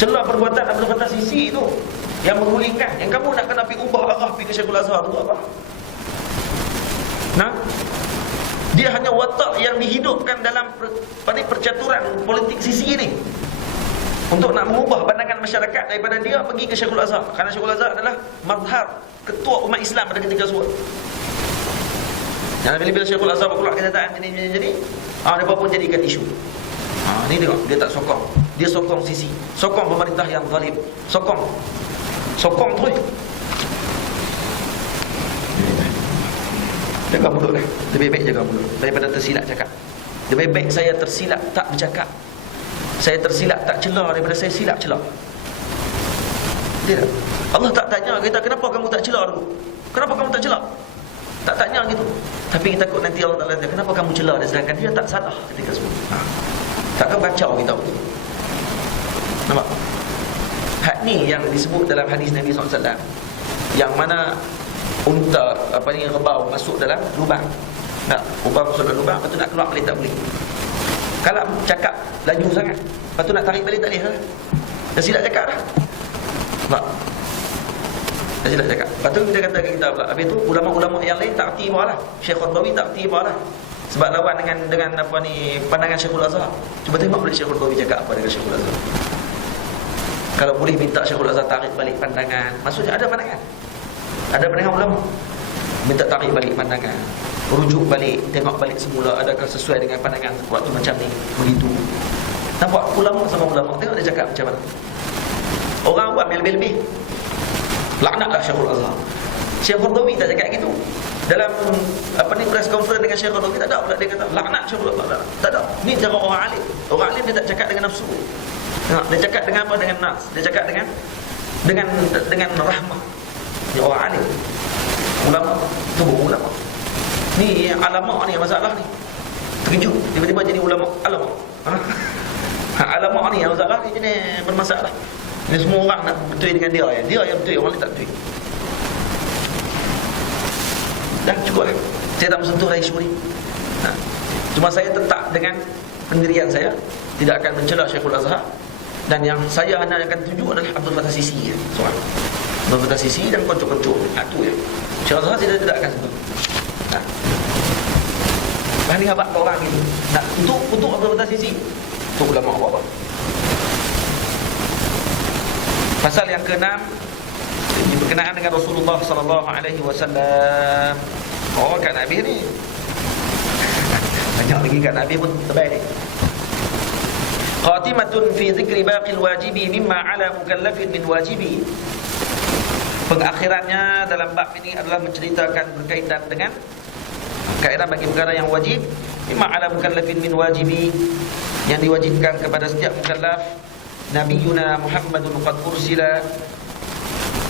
Celah perbuatan Abdul Fattah Sisi tu yang menggulingkan. Yang kamu nak kena pergi ubah arah pergi ke Syekhul Azhar tu apa? Nah, dia hanya watak yang dihidupkan dalam percaturan politik sisi ini untuk nak mengubah pandangan masyarakat daripada dia pergi ke Syekhul Azhar. Kerana Syekhul Azhar adalah mazhar ketua umat Islam pada ketika tersebut. Yang bila Syekhul Azhar berkeluar kenyataan jadi dia pun jadikan isu. Ni tengok, dia tak sokong. Dia sokong sisi, sokong pemerintah yang zalim, sokong terus. Jaga mulut lah. Lebih baik jaga mulut daripada tersilap cakap. Lebih baik saya tersilap tak bercakap, saya tersilap tak celah daripada saya silap celah. Dia Allah tak tanya kita kenapa kamu tak celah dulu, kenapa kamu tak celah, tak tanya gitu. Tapi kita takut nanti Allah Ta'ala tanya kenapa kamu celah sedangkan dia tak salah ketika sebut. Takkan baca kita betul. Nampak? Hak ni yang disebut dalam hadis Nabi SAW, yang mana unta rebau masuk dalam lubang. Nak rebau masuk dalam lubang, lepas tu nak keluar balik tak boleh. Kalau cakap laju sangat, lepas tu nak tarik balik tak boleh lah. Dah silap cakap dah. Nampak? Dah silap cakap. Lepas tu kita kata kita pula, habis tu ulama-ulama yang lain tak erti lah. Syekh Qardawi tak erti lah. Sebab lawan dengan pandangan Syekhul Azhar. Cuba tengok boleh Syekhul Qardawi cakap apa dengan Syekhul Azhar. Kalau boleh minta Syekhul Azhar tarik balik pandangan, maksudnya ada pandangan, ada pandangan ulama, minta tarik balik pandangan, rujuk balik, tengok balik semula adakah sesuai dengan pandangan waktu macam ni, begitu. Nampak ulama sama ulama, tengok dia cakap macam mana. Orang awam yang lebih-lebih laknatlah Syekhul Azhar. Syekh Qardawi tak cakap gitu. Dalam press conference dengan Syekh Qardawi tak ada pula dia kata laknat Syekhul Azhar. Tak ada. Ni cara orang alim. Orang alim dia tak cakap dengan nafsu. Dia cakap dengan apa? Dengan nas. Dia cakap dengan rahmah. Dia orang alim. Ulama, tubuh ulama. Ni alamak ni masalah ni. Terkejut tiba-tiba jadi ulama. Alamak. Alamak ni masalah ni jadi bermasalah. Ni semua orang nak betul dengan dia. Dia yang betul, orang lain tak betul. Dah cukup lah. Saya tak mensentuh isu ni. Cuma saya tetap dengan pendirian saya, tidak akan mencela Syekhul Azhar. Dan yang saya hanya akan tunjuk adalah Abdul Fattah Sisi. Soal Abdul Fattah Sisi dan kocok-kocok. Itu ya. Syekhul Azhar saya tidak akan sentuh. Bahani abad ke orang ini untuk Abdul Fattah Sisi, untuk ulama apa-apa. Pasal yang ke-6 berkenaan dengan Rasulullah sallallahu alaihi wasallam. Oh, kat Nabi ni banyak lagi kat Nabi pun terbaik ni. Khatimatun fi dzikri baqil wajibi mimma ala mukallafin min wajibi. Pengakhirannya dalam bab ini adalah menceritakan berkaitan dengan kaitan bagi perkara yang wajib, mimma ala mukallafin min wajibi, yang diwajibkan kepada setiap mukallaf. Nabiyuna Muhammadun qad ursila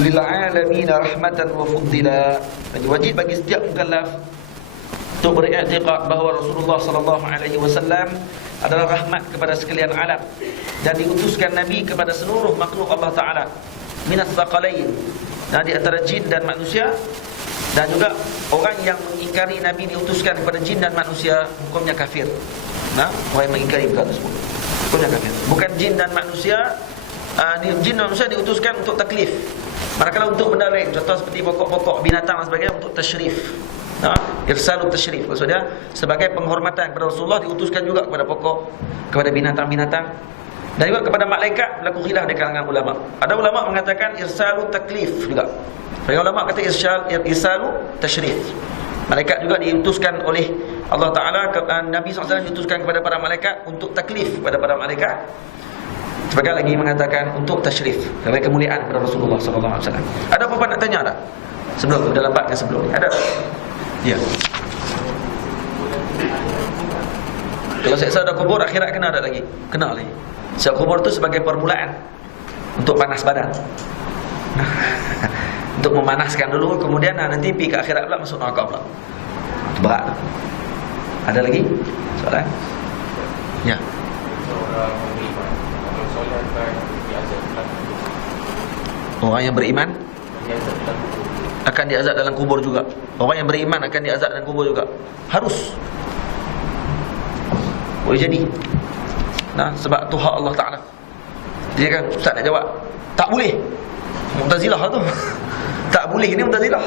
lil alamin rahmatan wa fuddila. Jadi wajib bagi setiap mukallaf untuk beriktikad bahawa Rasulullah sallallahu alaihi wasallam adalah rahmat kepada sekalian alam dan diutuskan nabi kepada seluruh makhluk Allah Taala minas tsaqalain, dan di antara jin dan manusia. Dan juga orang yang mengingkari nabi diutuskan kepada jin dan manusia hukumnya kafir. Orang yang mengingkari perkara tersebut hukumnya kafir. Bukan jin dan manusia, jin dan manusia diutuskan untuk taklif. Manakala untuk benda lain, contoh seperti pokok-pokok, binatang dan sebagainya, untuk tasyrif. Irsalut tasyrif, maksudnya sebagai penghormatan kepada Rasulullah diutuskan juga kepada pokok, kepada binatang-binatang, dan juga kepada malaikat. Berlaku khilaf di kalangan ulama. Ada ulama mengatakan irsalut taklif juga. Ada ulama kata irsalut tasyrif. Malaikat juga diutuskan oleh Allah Ta'ala. Nabi SAW diutuskan kepada para malaikat untuk taklif kepada para malaikat. Sebagian lagi mengatakan untuk tasyrif, sebagai kemuliaan kepada Rasulullah SAW. Ada apa-apa nak tanya tak? Sebelum dalam bab yang sebelum ni ada? Ya. Kalau siksa ada kubur, akhirat kena ada lagi. Kena lagi. Siksa kubur tu sebagai permulaan untuk panas badan. Untuk memanaskan dulu, kemudian nanti pergi ke akhirat pula, masuk neraka pula. Itu berat. Ada lagi soalan? Ya. Orang yang beriman akan diazab dalam kubur juga. Orang yang beriman akan diazab dalam kubur juga. Harus. Boleh jadi. Nah, sebab tu hak Allah Ta'ala. Dia kan ustaz nak jawab, tak boleh. Mu'tazilah tu. Tak boleh ni Mu'tazilah.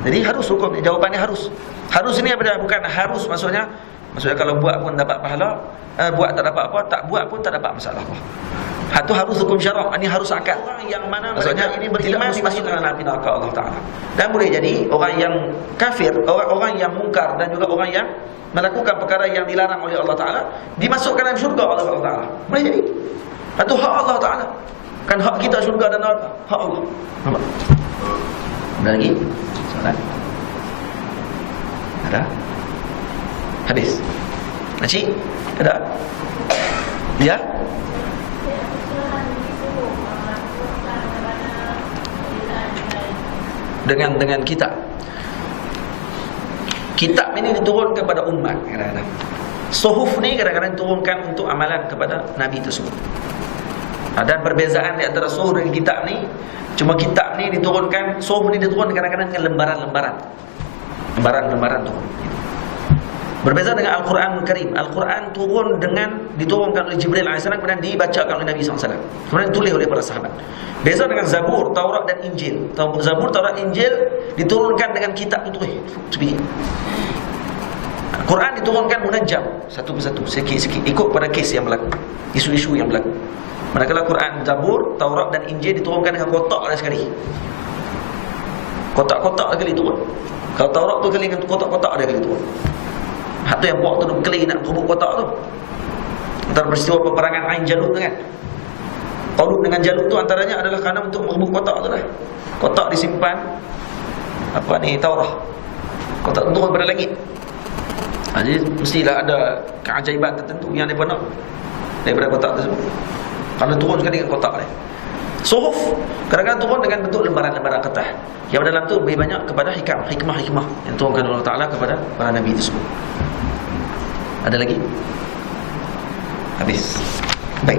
Jadi harus hukum. Jawapannya harus. Harus ini apa dia? Bukan harus maksudnya kalau buat pun dapat pahala, buat tak dapat apa, tak buat pun tak dapat masalah apa. Itu harus hukum syarak. Ini harus akad. Orang yang mana maksudnya ini beriman dimasuk dengan api neraka Allah Ta'ala. Dan boleh jadi orang yang kafir, orang yang mungkar, dan juga orang yang melakukan perkara yang dilarang oleh Allah Ta'ala dimasukkan dalam syurga oleh Allah Ta'ala. Boleh jadi. Itu hak Allah Ta'ala. Kan hak kita syurga dan neraka. Hak Allah. Nampak? Ada lagi? Soalan? Ada? Habis? Makcik? Ada? Ya? Dengan kitab. Kitab ini diturunkan kepada umat kadang-kadang. Suhuf ni kadang-kadang diturunkan untuk amalan kepada Nabi tersebut. Dan perbezaan di antara suhuf dan kitab ni, cuma kitab ni diturunkan, suhuf ni diturunkan kadang-kadang dengan lembaran-lembaran. Lembaran-lembaran turun. Berbeza dengan Al-Quran Karim. Al-Quran diturunkan oleh Jibril AS, kemudian dibacakan oleh Nabi SAW, kemudian ditulis oleh para sahabat. Beza dengan Zabur, Taurat dan Injil. Zabur, Taurat, Injil diturunkan dengan kitab itu sebiji. Quran diturunkan munajjam, satu persatu, sikit-sikit, ikut pada kes yang berlaku, isu-isu yang berlaku. Manakala Quran, Zabur, Taurat dan Injil diturunkan dengan kotak ada sekali. Kotak-kotak ada kali turun. Kalau Taurat tu kali dengan kotak-kotak ada kali turun. Hatta yang buat tu keli nak rebut kotak tu. Antara peristiwa peperangan Ain Jalut tu kan. Talut dengan Jalut tu antaranya adalah kerana untuk merebut kotak tu lah. Kotak disimpan Taurah. Kotak tu turun pada langit. Jadi mestilah ada keajaiban tertentu yang dia nak daripada kotak tersebut. Kalau turun sekali dengan kotak dia. Suhuf kadang-kadang turun dengan bentuk lembaran-lembaran kertas. Yang dalam tu lebih banyak kepada hikmah-hikmah yang turunkan Allah Ta'ala kepada para Nabi tersebut. Ada lagi? Habis. Baik.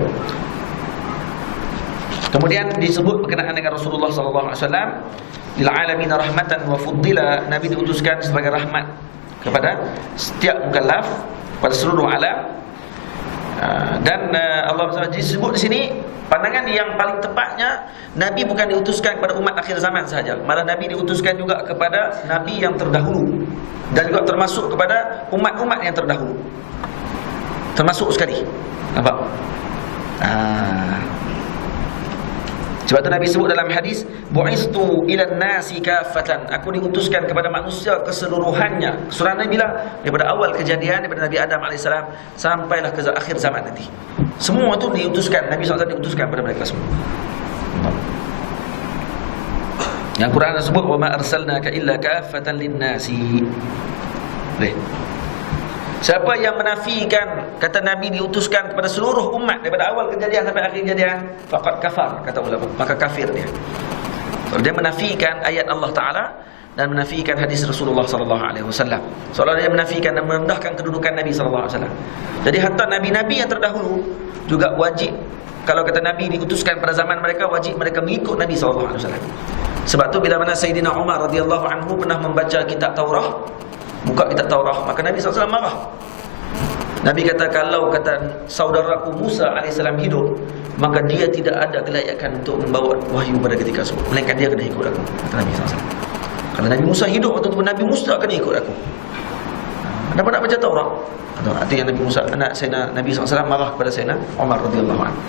Kemudian disebut berkenaan dengan Rasulullah SAW, lil alamin rahmatan wa fuddila. Nabi diutuskan sebagai rahmat kepada setiap mukallaf, pada seluruh alam. Dan Allah SWT disebut di sini, pandangan yang paling tepatnya, Nabi bukan diutuskan kepada umat akhir zaman sahaja, malah Nabi diutuskan juga kepada Nabi yang terdahulu, dan juga termasuk kepada umat-umat yang terdahulu, termasuk sekali. Nampak? Sebab tu Nabi sebut dalam hadis, bu'istu ilan nasi kafatan, aku diutuskan kepada manusia keseluruhannya. Surah Nabi bilang daripada awal kejadian, daripada Nabi Adam AS sampailah ke akhir zaman nanti, semua tu diutuskan. Nabi SAW diutuskan kepada mereka semua. Yang Quran sebut, wa ma arsalnaka illa kafatan lin-nasi. Siapa yang menafikan kata Nabi diutuskan kepada seluruh umat daripada awal kejadian sampai akhir kejadian, faqad kafar, kata ulama, maka kafir dia. Kalau dia menafikan ayat Allah Ta'ala dan menafikan hadis Rasulullah SAW, seolah dia menafikan dan merendahkan kedudukan Nabi SAW. Jadi hatta Nabi-Nabi yang terdahulu juga wajib, kalau kata Nabi diutuskan pada zaman mereka, wajib mereka mengikut Nabi SAW. Sebab tu bila mana Sayyidina Umar radhiyallahu anhu pernah membaca kitab Taurah, buka kitab Taurah, maka Nabi SAW marah. Nabi kata, kalau kata saudaraku Musa AS hidup, maka dia tidak ada kelayakan untuk membawa wahyu pada ketika tersebut, melainkan dia kena ikut aku, kata Nabi SAW. Kalau Nabi Musa hidup waktu itu, Nabi Musa kena ikut aku. Kenapa nak baca Taurah? Itu yang Nabi Musa, Nabi SAW marah kepada Sayyidina Umar radhiyallahu anhu.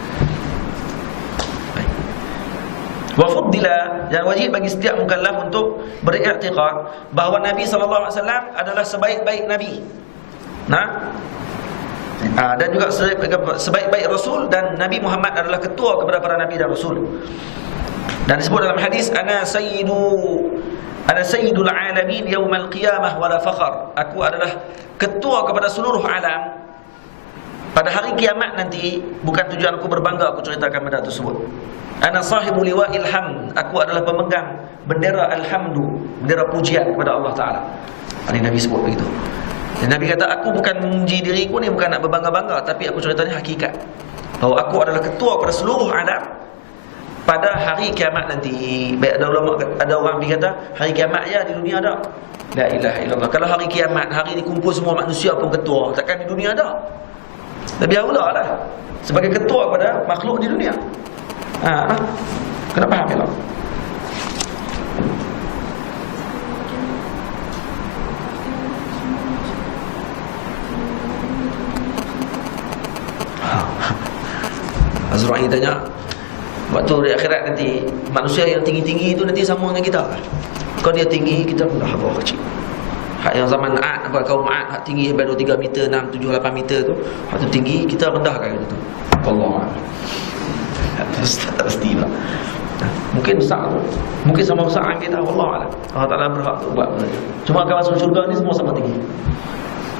Wa fuddila, dan wajib bagi setiap mukallaf untuk beriktikad bahawa Nabi SAW adalah sebaik-baik Nabi. Dan juga sebaik-baik Rasul, dan Nabi Muhammad adalah ketua kepada para Nabi dan Rasul. Dan disebut dalam hadis, ana sayyidu Ana sayyidul alamin yaumal qiyamah wala fakhar. Aku adalah ketua kepada seluruh alam pada hari kiamat nanti. Bukan tujuanku berbangga aku ceritakan benda tersebut. Ana sahibu liwa'il hamd. Aku adalah pemegang bendera alhamdu, bendera pujian kepada Allah Ta'ala. Ini Nabi sebut begitu. Dan Nabi kata, aku bukan memuji diriku ni, bukan nak berbangga-bangga, tapi aku ceritanya hakikat, bahawa aku adalah ketua pada seluruh alam pada hari kiamat nanti. Baik, ada ulama, ada orang berkata hari kiamat ya di dunia ada. La ilaha illallah. Kalau hari kiamat, hari dikumpul semua manusia pun ketua, takkan di dunia ada? Lebih aula lah sebagai ketua pada makhluk di dunia. Kena faham ya? Azrail tanya, waktu di akhirat nanti manusia yang tinggi-tinggi itu nanti sama dengan kita. Kalau dia tinggi, kita pun dah bawah kecil. Hak yang zaman Ad, kaum Ad, hak tinggi sampai 2-3 meter, 6, 7, 8 meter tu, hak tu tinggi, kita rendahkan itu. Allah. Tak pasti lah. Mungkin besar tu, mungkin sama besar dengan kita. Allah Ta'ala berhak tu buat. Cuma kalau masuk syurga ni semua sama tinggi.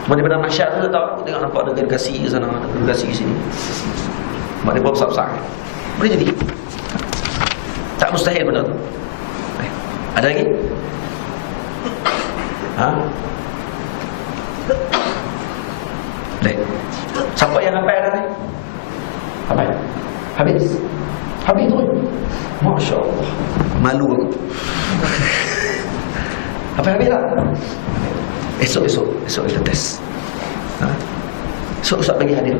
Cuma daripada mahsyar tu tak tengok nampak ada delegasi ke sana, ada delegasi ke sini. Mak dia besar-besar. Boleh jadi. Tak mustahil benda tu. Ada lagi? Baik. Siapa yang hafal dah ni? Hafal? Habis? Habis tu. Masya Allah. Malu aku. Habis tak? Esok kita test. Esok Ustaz bagi hadiah.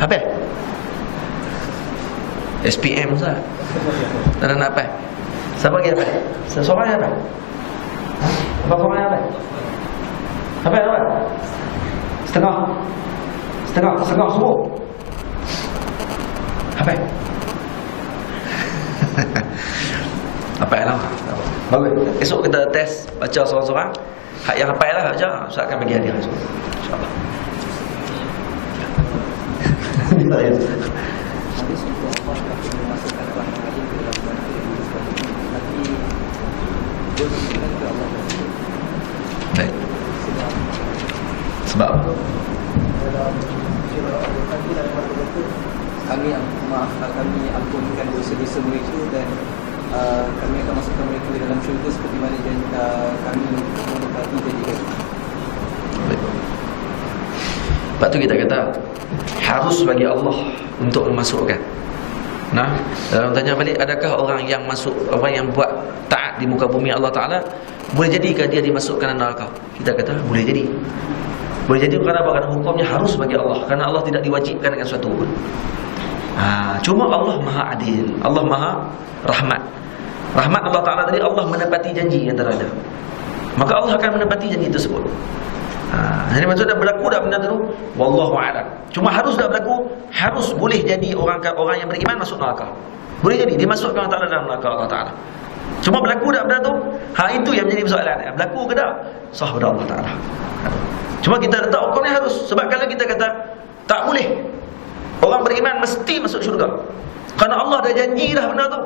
Apa? SPM Ustaz. Tak ada nak apa? Siapa lagi apa? Seorang yang apa? Apa korang yang apa? Apa yang apa? Setengah semua. Apa? Apa yang lama? Bagus. Esok kita test baca seorang-seorang. Hak yang apa lah baca. Ustaz akan bagi hadiah esok. InsyaAllah. Baik. Sebab kami ampunkan dosa-dosa mereka dan kami akan masukkan mereka ke dalam syurga seperti mana janji kami mendekati janji kami. Sebab tu kita kata harus bagi Allah untuk memasukkan. Nah, dalam tanya balik, adakah orang yang masuk, orang yang buat taat di muka bumi Allah Ta'ala, boleh jadikah dia dimasukkan neraka? Kita kata boleh jadi. Boleh jadi kerana apa? Kerana hukumnya harus bagi Allah, kerana Allah tidak diwajibkan dengan suatu pun. Cuma Allah Maha Adil, Allah Maha Rahmat. Rahmat Allah Ta'ala tadi, Allah menepati janji yang terada. Maka Allah akan menepati janji tersebut. Jadi maksud dah berlaku dah benda tu, wallahu a'lam. Cuma harus dah berlaku, harus boleh jadi orang yang beriman masuk neraka. Boleh jadi dimasukkan Allah Ta'ala dalam neraka Allah Ta'ala. Cuma berlaku dah benda tu, itu yang menjadi persoalan. Berlaku ke tak? Sah pada Allah Ta'ala. Cuma kita letak hukumnya harus. Sebab kalau kita kata tak boleh, orang beriman mesti masuk syurga, kerana Allah dah janji dah benda tu.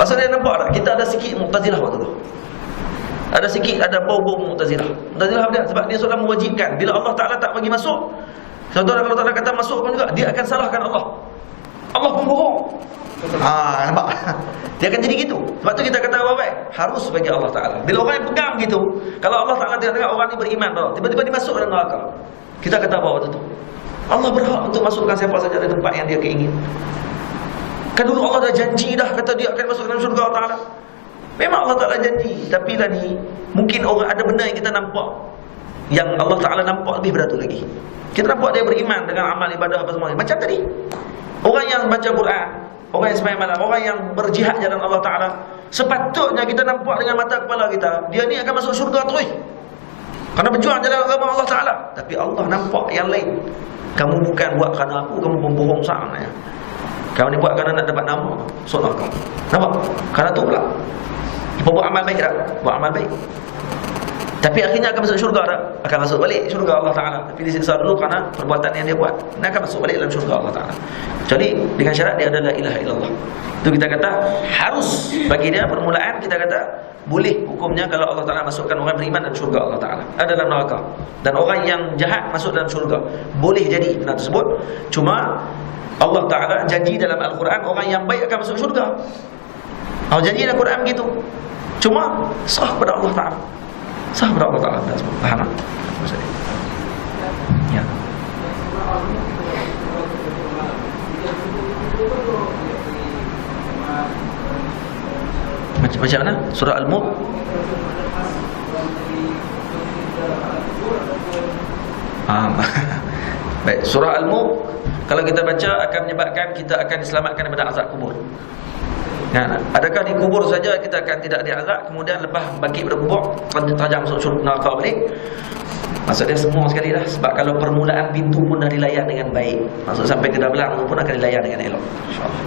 Pasal dia nampak tak? Kita ada sikit Mu'tazilah waktu tu. Ada sikit, ada bau-bau Mu'tazilah. Mu'tazilah dia sebab dia seolah mewajibkan. Bila Allah Ta'ala tak bagi masuk, saudara kalau Allah kata masuk pun juga, dia akan salahkan Allah. Allah pun bohong. Nampak? Dia akan jadi gitu. Sebab tu kita kata baik, harus bagi Allah Ta'ala. Bila orang yang pegang gitu, kalau Allah Ta'ala tengok orang ni beriman tau, tiba-tiba dia masuk dalam neraka, kita kata apa waktu tu? Allah berhak untuk masukkan siapa saja di tempat yang dia keingin. Kan dulu Allah dah janji dah, kata dia akan masuk dalam syurga Allah Ta'ala. Memang Allah Ta'ala janji. Tapi lah ni, mungkin orang ada benda yang kita nampak, yang Allah Ta'ala nampak lebih berat lagi. Kita nampak dia beriman dengan amal ibadah apa semua. Macam tadi, orang yang baca Quran, orang yang sembahyang malam, orang yang berjihad jalan Allah Ta'ala, sepatutnya kita nampak dengan mata kepala kita, dia ni akan masuk syurga terus, kerana berjuang jalan agama Allah Ta'ala. Tapi Allah nampak yang lain. Kamu bukan buat kerana aku, kamu pembohong sangat. Kamu ni buat kerana nak dapat nama, soal kau. Nampak? Kerana tu pula. Buat amal baik tak? Buat amal baik. Tapi akhirnya akan masuk syurga tak? Akan masuk balik syurga Allah Ta'ala. Tapi disiksa dulu kerana perbuatan yang dia buat. Dia akan masuk balik dalam syurga Allah Ta'ala. Jadi dengan syarat dia adalah ilaha illallah. Itu kita kata harus bagi dia permulaan, kita kata boleh hukumnya kalau Allah Ta'ala masukkan orang beriman dalam syurga Allah Ta'ala, ada dalam neraka. Dan orang yang jahat masuk dalam syurga, boleh jadi benda tersebut. Cuma Allah Ta'ala janji dalam Al-Quran orang yang baik akan masuk syurga. Allah janji dalam Al-Quran begitu. Cuma sah pada Allah Ta'ala. Sah pada Allah Ta'ala. Faham tak? Maksudnya ya. Macam mana? Surah Al-Mulk. Baik, surah Al-Mulk kalau kita baca akan menyebabkan kita akan diselamatkan daripada azab kubur. Ya, adakah di kubur saja kita akan tidak diazab, kemudian lepas bangkit daripada kubur terjang masuk syurga neraka balik? Maksudnya semua sekali lah. Sebab kalau permulaan pintu pun dah dilayan dengan baik, masuk sampai ke dalam pun akan dilayan dengan elok, insya-Allah.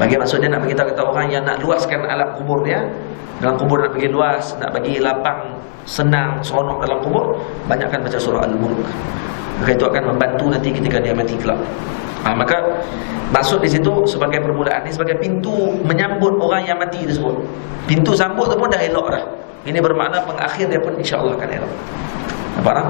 Bagi maksudnya nak beritahu kata orang yang nak luaskan alam kubur dia, dalam kubur nak bagi luas, nak bagi lapang, senang, seronok dalam kubur, banyakkan baca surah Al-Mulk. Maka itu akan membantu nanti ketika dia mati kelak. Maka maksud di situ sebagai permulaan ni, sebagai pintu menyambut orang yang mati tersebut. Pintu sambut tu pun dah elok dah. Ini bermakna pengakhir dia pun insya-Allah akan elok. Nampak tak?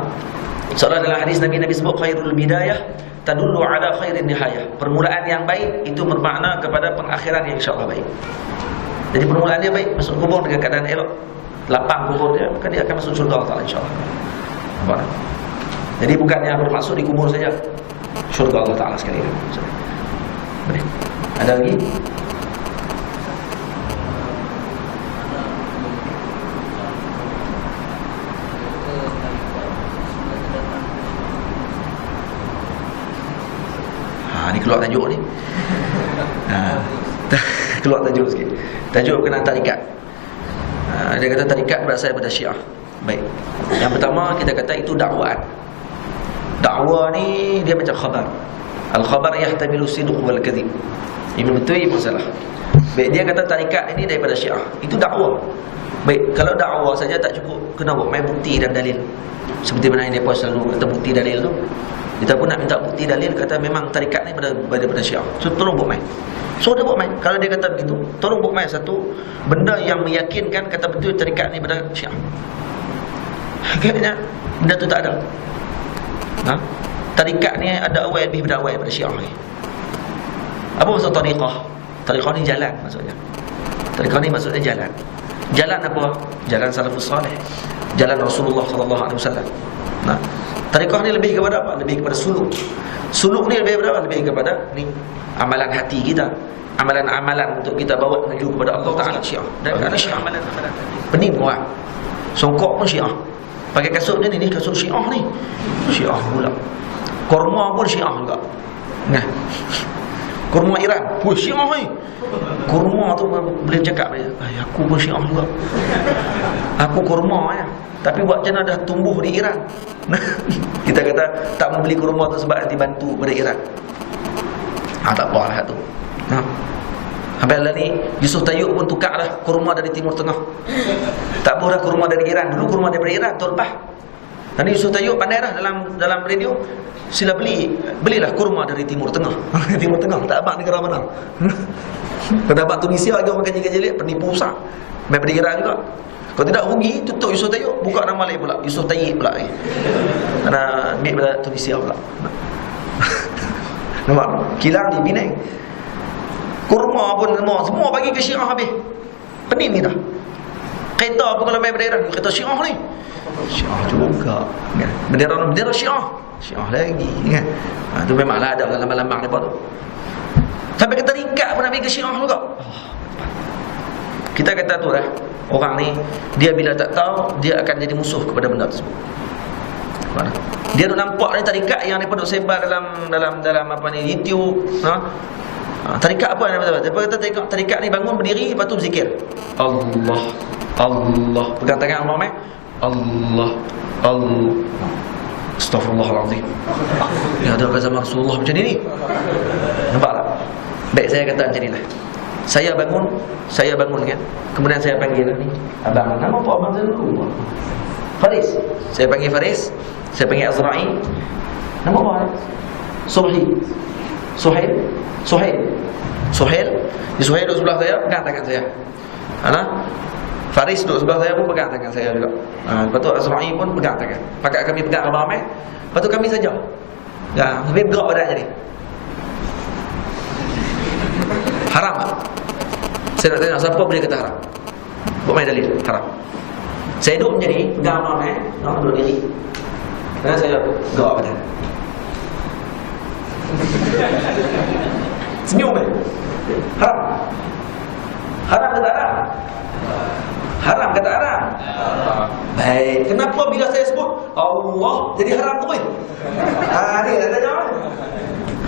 Soalan dalam hadis Nabi sebut khairul bidayah tadullu ala khairin nihayah. Permulaan yang baik itu bermakna kepada pengakhiran yang insya-Allah baik. Jadi permulaan dia baik, masuk kubur dengan keadaan elok, lapang kubur dia, maka dia akan masuk syurga Allah Ta'ala insya-Allah. Nampak tak? Jadi bukannya bermaksud di kubur saja, syurga Allah Ta'ala sekali. Boleh. Ada lagi? Ni keluar tajuk ni. Keluar tajuk sikit. Tajuk berkenaan tarikat. Dia kata tarikat berasal daripada Syiah. Baik. Yang pertama kita kata itu dakwaan. Dakwah ni dia macam khabar. Al-khabar yahtamilu sidq wal kadhib. Ini betul masalah. Baik, dia kata tarikat ini daripada Syiah. Itu dakwah. Baik, kalau dakwah saja tak cukup, kena buat main bukti dan dalil. Seperti mana yang depa selalu kata bukti dalil tu. Kita pun nak minta bukti dalil kata memang tarikat ni daripada Syiah. So tolong buat main. So dia buat main. Kalau dia kata begitu, tolong buat main satu benda yang meyakinkan kata betul tarikat ni daripada Syiah. Akhirnya benda tu tak ada. Tarikat ni ada awal lebih daripada awal daripada Syiah ni. Apa maksud tariqah? Tariqah ni jalan maksudnya. Tariqah ni maksudnya jalan. Jalan apa? Jalan salafus salih. Jalan Rasulullah sallallahu alaihi wasallam. Tariqah ni lebih kepada apa? Lebih kepada suluk. Suluk ni lebih kepada apa? Lebih kepada ni amalan hati kita, amalan-amalan untuk kita bawa menuju kepada Allah Ta'ala. Syiah. Dan ada Syiah amalan-amalan pening orang. Songkok pun Syiah. Pakai kasut dia ni kasut Syiah ni. Syiah pula. Kurma pun Syiah juga. Nah. Kurma Iran. Wah, Syiah ni. Kurma tu boleh cakap dia. Aku pun Syiah juga. Aku kurma ya. Tapi buat macam mana dah tumbuh di Iran. Kita kata tak mau beli kurma tu sebab nanti bantu pada Iran. Tak apa lah tu. Habis lah ni Yusuf Tayyub pun tukar dah kurma dari Timur Tengah. Tak boleh kurma dari Iran. Dulu kurma daripada Iran tu lepas. Dan Yusuf Tayyub pandai dah dalam radio. Sila belilah kurma dari Timur Tengah. Timur Tengah tak abang negara mana. Kata abang Tunisia lagi orang kaji-kaji penipu besar. Daripada Iran juga. Kalau tidak rugi, tutup Yusuf Tayyub, buka nama lain pula, Yusuf Tayyib pula. Kerana ambil pada Tunisia pula. Nampak? Kilang di Penang. Kurma pun semua bagi ke Syiah habis. Pening ni dah. Kereta pun kalau main bendera, kereta Syiah ni. Syiah juga. Bendera Syiah. Syiah lagi kan. Itu memanglah ada dalam lambang depa tu. Sampai ke tarikat pun nak bagi ke Syiah juga. Kita kata tu lah. Orang ni dia bila tak tahu dia akan jadi musuh kepada benda tersebut. Mana? Dia duk nampak ni tarikat yang depa duk sebar dalam apa ni YouTube, tarikat apa yang depa kata tarikat ni bangun berdiri lepas tu berzikir. Allah. Pegang tangan Allah mai. Allah. Astaghfirullahalazim. Ya ada zaman Rasulullah macam ni. Nampak tak? Baik saya kata macam inilah. Saya bangun kan. Kemudian saya panggil ni, abang, nama apa abang saya dulu? Pada Faris. Saya panggil Faris, saya panggil Azra'i. Nama apa? Subhi. Suhail. Di Suhail duduk sebelah saya, pegang tangan saya. Faris duduk sebelah saya pun pegang tangan saya juga. Lepas tu Azra'i pun pegang tangan. Pakat kami pegang ramai-ramai. Lepas tu kami saja. Ya, lebih bergerak badan jadi. Haram tak? Saya nak tanya siapa boleh kata haram? Buat main dalil, haram. Saya duduk macam ni, pegang ramai, duduk diri. Dan saya gerak badan. Senyum kan? Haram. Haram kata haram? Haram kata haram? Baik, kenapa bila saya sebut Allah jadi haram tu? Ni dah tanya.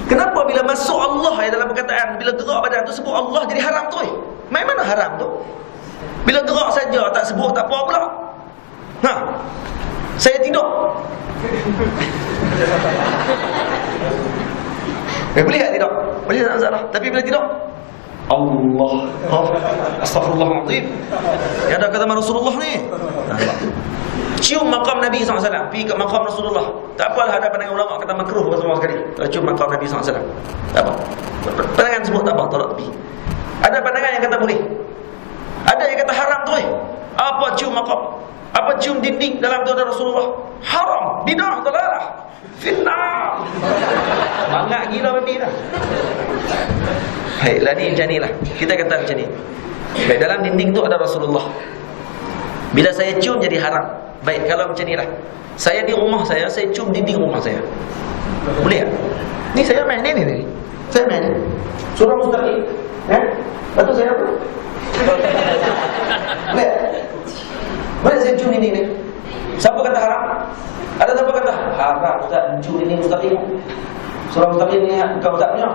Kenapa bila masuk Allah dalam perkataan, bila gerak badan tu sebut Allah jadi haram tu? Main mana haram tu? Bila gerak saja tak sebut tak apa pula. Saya tidur. Boleh tak tidur? Boleh tak masalah. Tapi bila tidur Allah, Astaghfirullahaladzim. Yang ada kata Rasulullah ni. Cium makam Nabi SAW, pergi ke makam Rasulullah. Tak apalah ada pandangan ulama kata makruh semua sekali. Cium makam Nabi SAW, tak apa. Pandangan sebut tak apa, tolak tepi. Ada pandangan yang kata boleh. Ada yang kata haram tu. Apa cium makam? Apa cium dinding dalam tu ada Rasulullah? Haram, bidah, dalalah. Finnar. Banyak gila babi dah. Baiklah ni macam ni lah. Kita kata macam ni. Baik, dalam dinding tu ada Rasulullah. Bila saya cium jadi haram. Baik, kalau macam ni lah. Saya di rumah saya cium dinding rumah saya. Boleh tak? Ni saya main ni. Saya main ni. Surah mustaqim. Lepas tu saya apa? Boleh? Boleh saya cium dinding ni? Siapa kata haram? Ada siapa kata haram Ustaz cium dinding mustaqim? Surah mustaqim ni bukan Ustaz punya.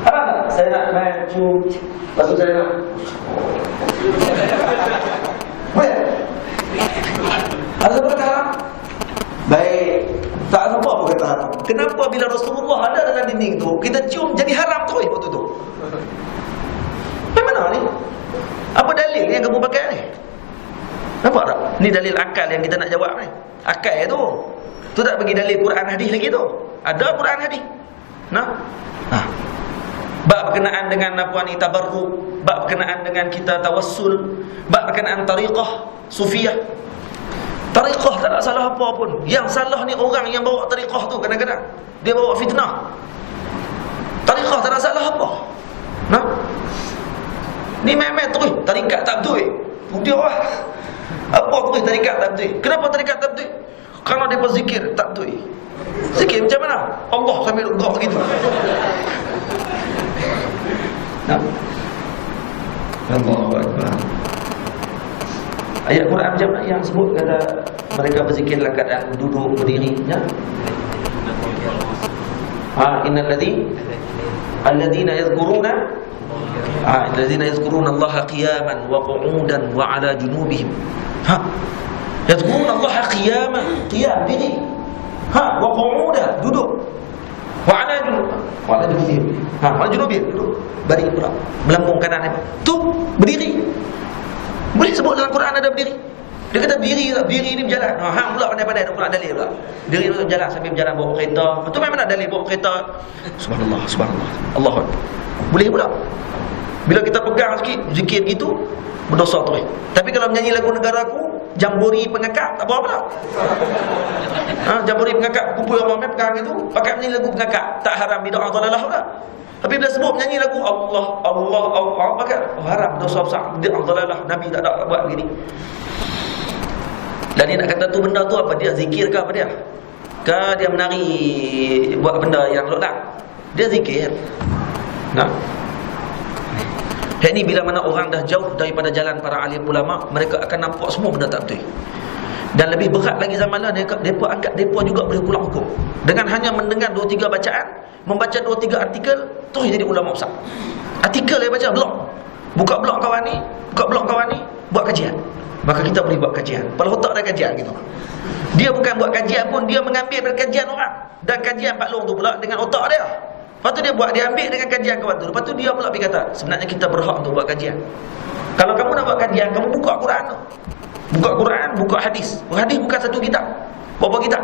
Haram tak? Saya nak main cium. Lepas tu saya nak. Boleh? Ada siapa kata haram? Baik. Tak ada apa kata haram. Kenapa bila Rasulullah ada dalam dinding tu, kita cium jadi haram tu waktu tu? Mana ni? Apa dalil yang kamu pakai ni? Nampak tak? Ni dalil akal yang kita nak jawab ni. Akal tu. Tu tak bagi dalil Quran hadis lagi tu. Ada Quran hadis. Bab berkenaan dengan apa ni tabarruk, bab berkenaan dengan kita tawassul, bab berkenaan tariqah sufiyah. Tariqah tak ada salah apa pun. Yang salah ni orang yang bawa tariqah tu kadang-kadang dia bawa fitnah. Tariqah tak ada salah apa. Ni memang terus tarikat tak betul. Dia lah. Apa terus tarikat tak betul? Kenapa tarikat tak betul? Kerana dia berzikir tak betul. Zikir macam mana? Allah sambil gerak gitu. Allahu Akbar. Ayat Quran macam mana yang sebut kata mereka berzikir dalam keadaan duduk berdiri, ya? Innal ladzina yadhkuruna Allah qiyaman wa qu'udan wa 'ala junubihim. Yadhkuruna Allah qiyaman, qiyam diri. Wa qu'udan, duduk. Wa 'ala junubihim. Wa junubihim, duduk. Baring pula, melambung kanan tu berdiri. Boleh sebut dalam Quran ada berdiri. Dia kata berdiri tak? Berdiri ni berjalan. Hang pula pandai-pandai ada pula dalil pula. Berdiri tu berjalan sambil berjalan bawa kereta. Betul memang nak dalil bawa kereta. Subhanallah, subhanallah. Allahu Akbar. Boleh pula. Bila kita pegang sikit zikir gitu berdosa tu. Tapi kalau menyanyi lagu negara aku, jambori pengakak tak apa pula. Jambori pengakak kumpul ramai pegang itu, pakai menyanyi lagu pengakak tak haram bidah dalalah pula. Tapi bila sebut menyanyi lagu Allah pakai haram, dosa besar, bidah dalalah. Nabi tak ada buat begini. Dan dia nak kata tu benda tu apa? Dia zikir ke apa dia? Ke dia menari buat benda yang lolak? Dia zikir. Hak ni bila mana orang dah jauh daripada jalan para alim ulama, mereka akan nampak semua benda tak betul. Dan lebih berat lagi zaman lah, mereka anggap mereka juga boleh pulang hukum. Dengan hanya mendengar 2-3 bacaan, membaca 2-3 artikel, terus jadi ulama besar. Artikel dia baca, blog. Buka blog kawan ni, buat kajian. Maka kita boleh buat kajian. Kepala otak dah kajian gitu. Dia bukan buat kajian pun, dia mengambil dari kajian orang. Dan kajian Pak Long tu pula dengan otak dia. Lepas tu dia ambil dengan kajian kawan tu. Lepas tu dia pula pergi kata, sebenarnya kita berhak untuk buat kajian. Kalau kamu nak buat kajian, kamu buka Quran tu. Buka Quran, buka hadis. Hadis bukan satu kitab, berapa kitab?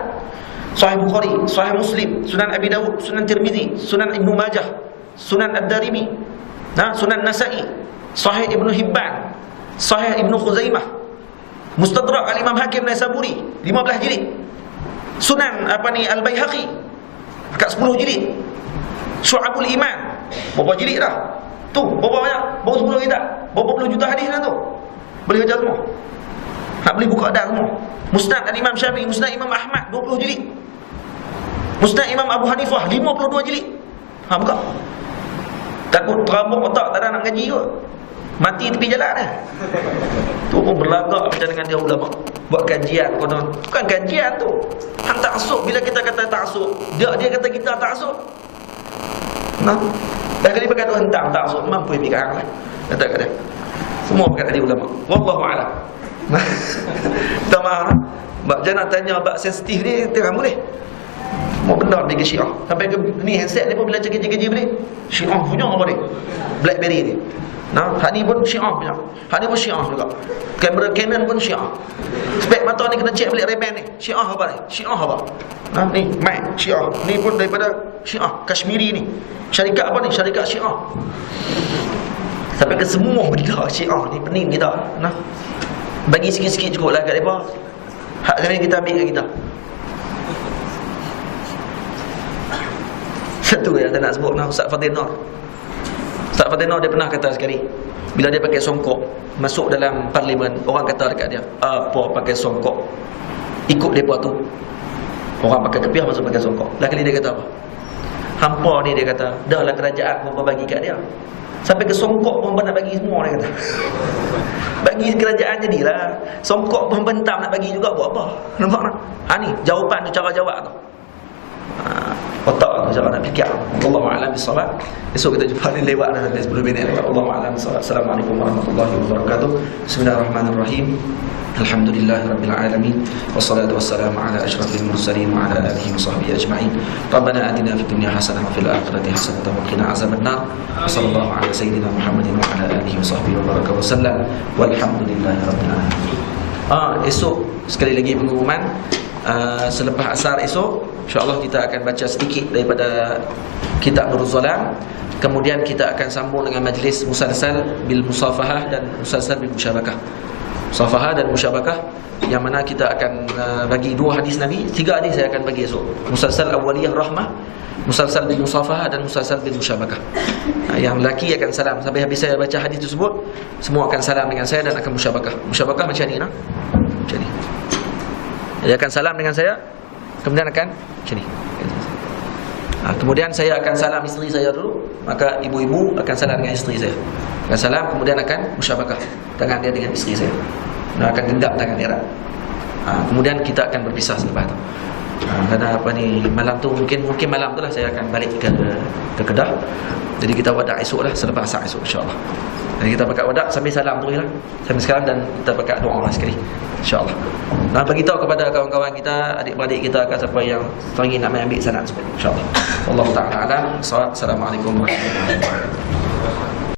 Sahih Bukhari, Sahih Muslim, Sunan Abi Dawud, Sunan Tirmizi, Sunan Ibnu Majah, Sunan Ad-Darimi, Sunan Nasa'i, Sahih Ibnu Hibban, Sahih Ibnu Khuzaimah, Mustadrak Al-Imam Hakim Naisaburi 15 jilid. Sunan Al-Baihaqi dekat 10 jilid. Syu'abul Iman berapa jilid dah? Tu berapa banyak? Baru 10 kitab. Berapa puluh juta hadis dah tu. Boleh baca semua. Nak boleh buka dah semua. Musnad Al-Imam Syafi'i, Musnad Imam Ahmad 20 jilid. Musnad Imam Abu Hanifah 52 jilid. Buka. Takut terabuk otak tak ada nak ngaji kot. Mati tepi jalan dah. Tu pun berlagak macam dengan dia ulama. Buat kajian konon. Bukan kajian tu. Hang taksub. Bila kita kata taksub, dia kata kita taksub. Dah kali berkata hentang taksub, mampu yang fikir lah. Kata dia. Semua perkara dia ulama. Wallahu a'lam. Tak marah. Bab jangan tanya bab sensitif ni tengah boleh. Mau benar dia ke Syiah. Sampai ke ni handset ni pun bila kerja-kerja balik. Syiah punya apa ni? BlackBerry ni. Hak ni pun Syiah punya. Hak ni pun Syiah juga. Kamera Canon pun Syiah. Spek mata ni kena cek balik Ray-Ban ni. Syiah apa ni? Syiah apa? Ni mic Syiah. Ni pun daripada Syiah Kashmiri ni. Syarikat apa ni? Syarikat Syiah. Sampai ke semua benda Syiah ni pening kita. Bagi sikit-sikit cukup lah kat mereka. Hak kena kita ambil kat kita. Satu yang saya nak sebut Ustaz Fadil Nur. Ustaz Fadil Nur dia pernah kata sekali, bila dia pakai songkok masuk dalam parlimen, orang kata dekat dia, apa pakai songkok? Ikut mereka tu. Orang pakai kepiah masuk pakai songkok. Lah kali dia kata apa? Hampa ni dia kata, dah lah kerajaan pun bagi kat dia. Sampai ke songkok pun nak bagi semua, dia kata. Bagi kerajaan jadilah. Songkok pun bentam nak bagi juga, buat apa? Nampak tak? Ni jawapan tu, cara jawab tu. Otak tu cara nak fikir. Wallahu a'lam bissawab. Esok kita jumpa ni lewat dah sampai 10 minit. Wallahu a'lam bissawab. Assalamualaikum warahmatullahi wabarakatuh. Bismillahirrahmanirrahim. Alhamdulillahirabbil alamin. Wassalatu wassalamu ala asyrafil mursalin wa ala alihi wa sahbihi ajma'in. Rabbana atina fid dunya hasanah wa fil akhirati hasanah wa qina azabannar. Wassallallahu ala sayyidina Muhammadin wa ala alihi wa sahbihi wa baraka wa sallam. Walhamdulillahirabbil alamin. Esok sekali lagi pengumuman, selepas asar esok insya-Allah kita akan baca sedikit daripada kitab Nurul Zalam. Kemudian kita akan sambung dengan majlis musalsal bil musafahah dan musalsal bil musyabakah. Musafahah dan musyabakah, yang mana kita akan bagi 2 hadis Nabi, 3 hadis saya akan bagi esok. Musalsal awaliyah rahmah, musalsal bil musafahah dan musalsal bil musyabakah. Yang lelaki akan salam sampai habis saya baca hadis tersebut, semua akan salam dengan saya dan akan musyabakah. Musyabakah macam ni macam ni. Dia akan salam dengan saya, kemudian akan macam ni. Kemudian saya akan salam isteri saya dulu, maka ibu-ibu akan salam dengan isteri saya. Akan salam, kemudian akan musyabakah tangan dia dengan isteri saya. Akan genggam tangan dia. Kemudian kita akan berpisah selepas tu. Karena malam tu mungkin malam tu lah saya akan balik ke Kedah. Jadi kita wadah esok lah, selepas asar esok insya-Allah. Dan kita pakat wadah sambil salam tu lah sampai sekarang, dan kita pakat doa lah sekali insya-Allah. Dan beritahu kepada kawan-kawan kita, adik-beradik kita, siapa yang teringin nak ambil sanad insya-Allah. Wallahu ta'ala alam. Assalamualaikum warahmatullahi wabarakatuh.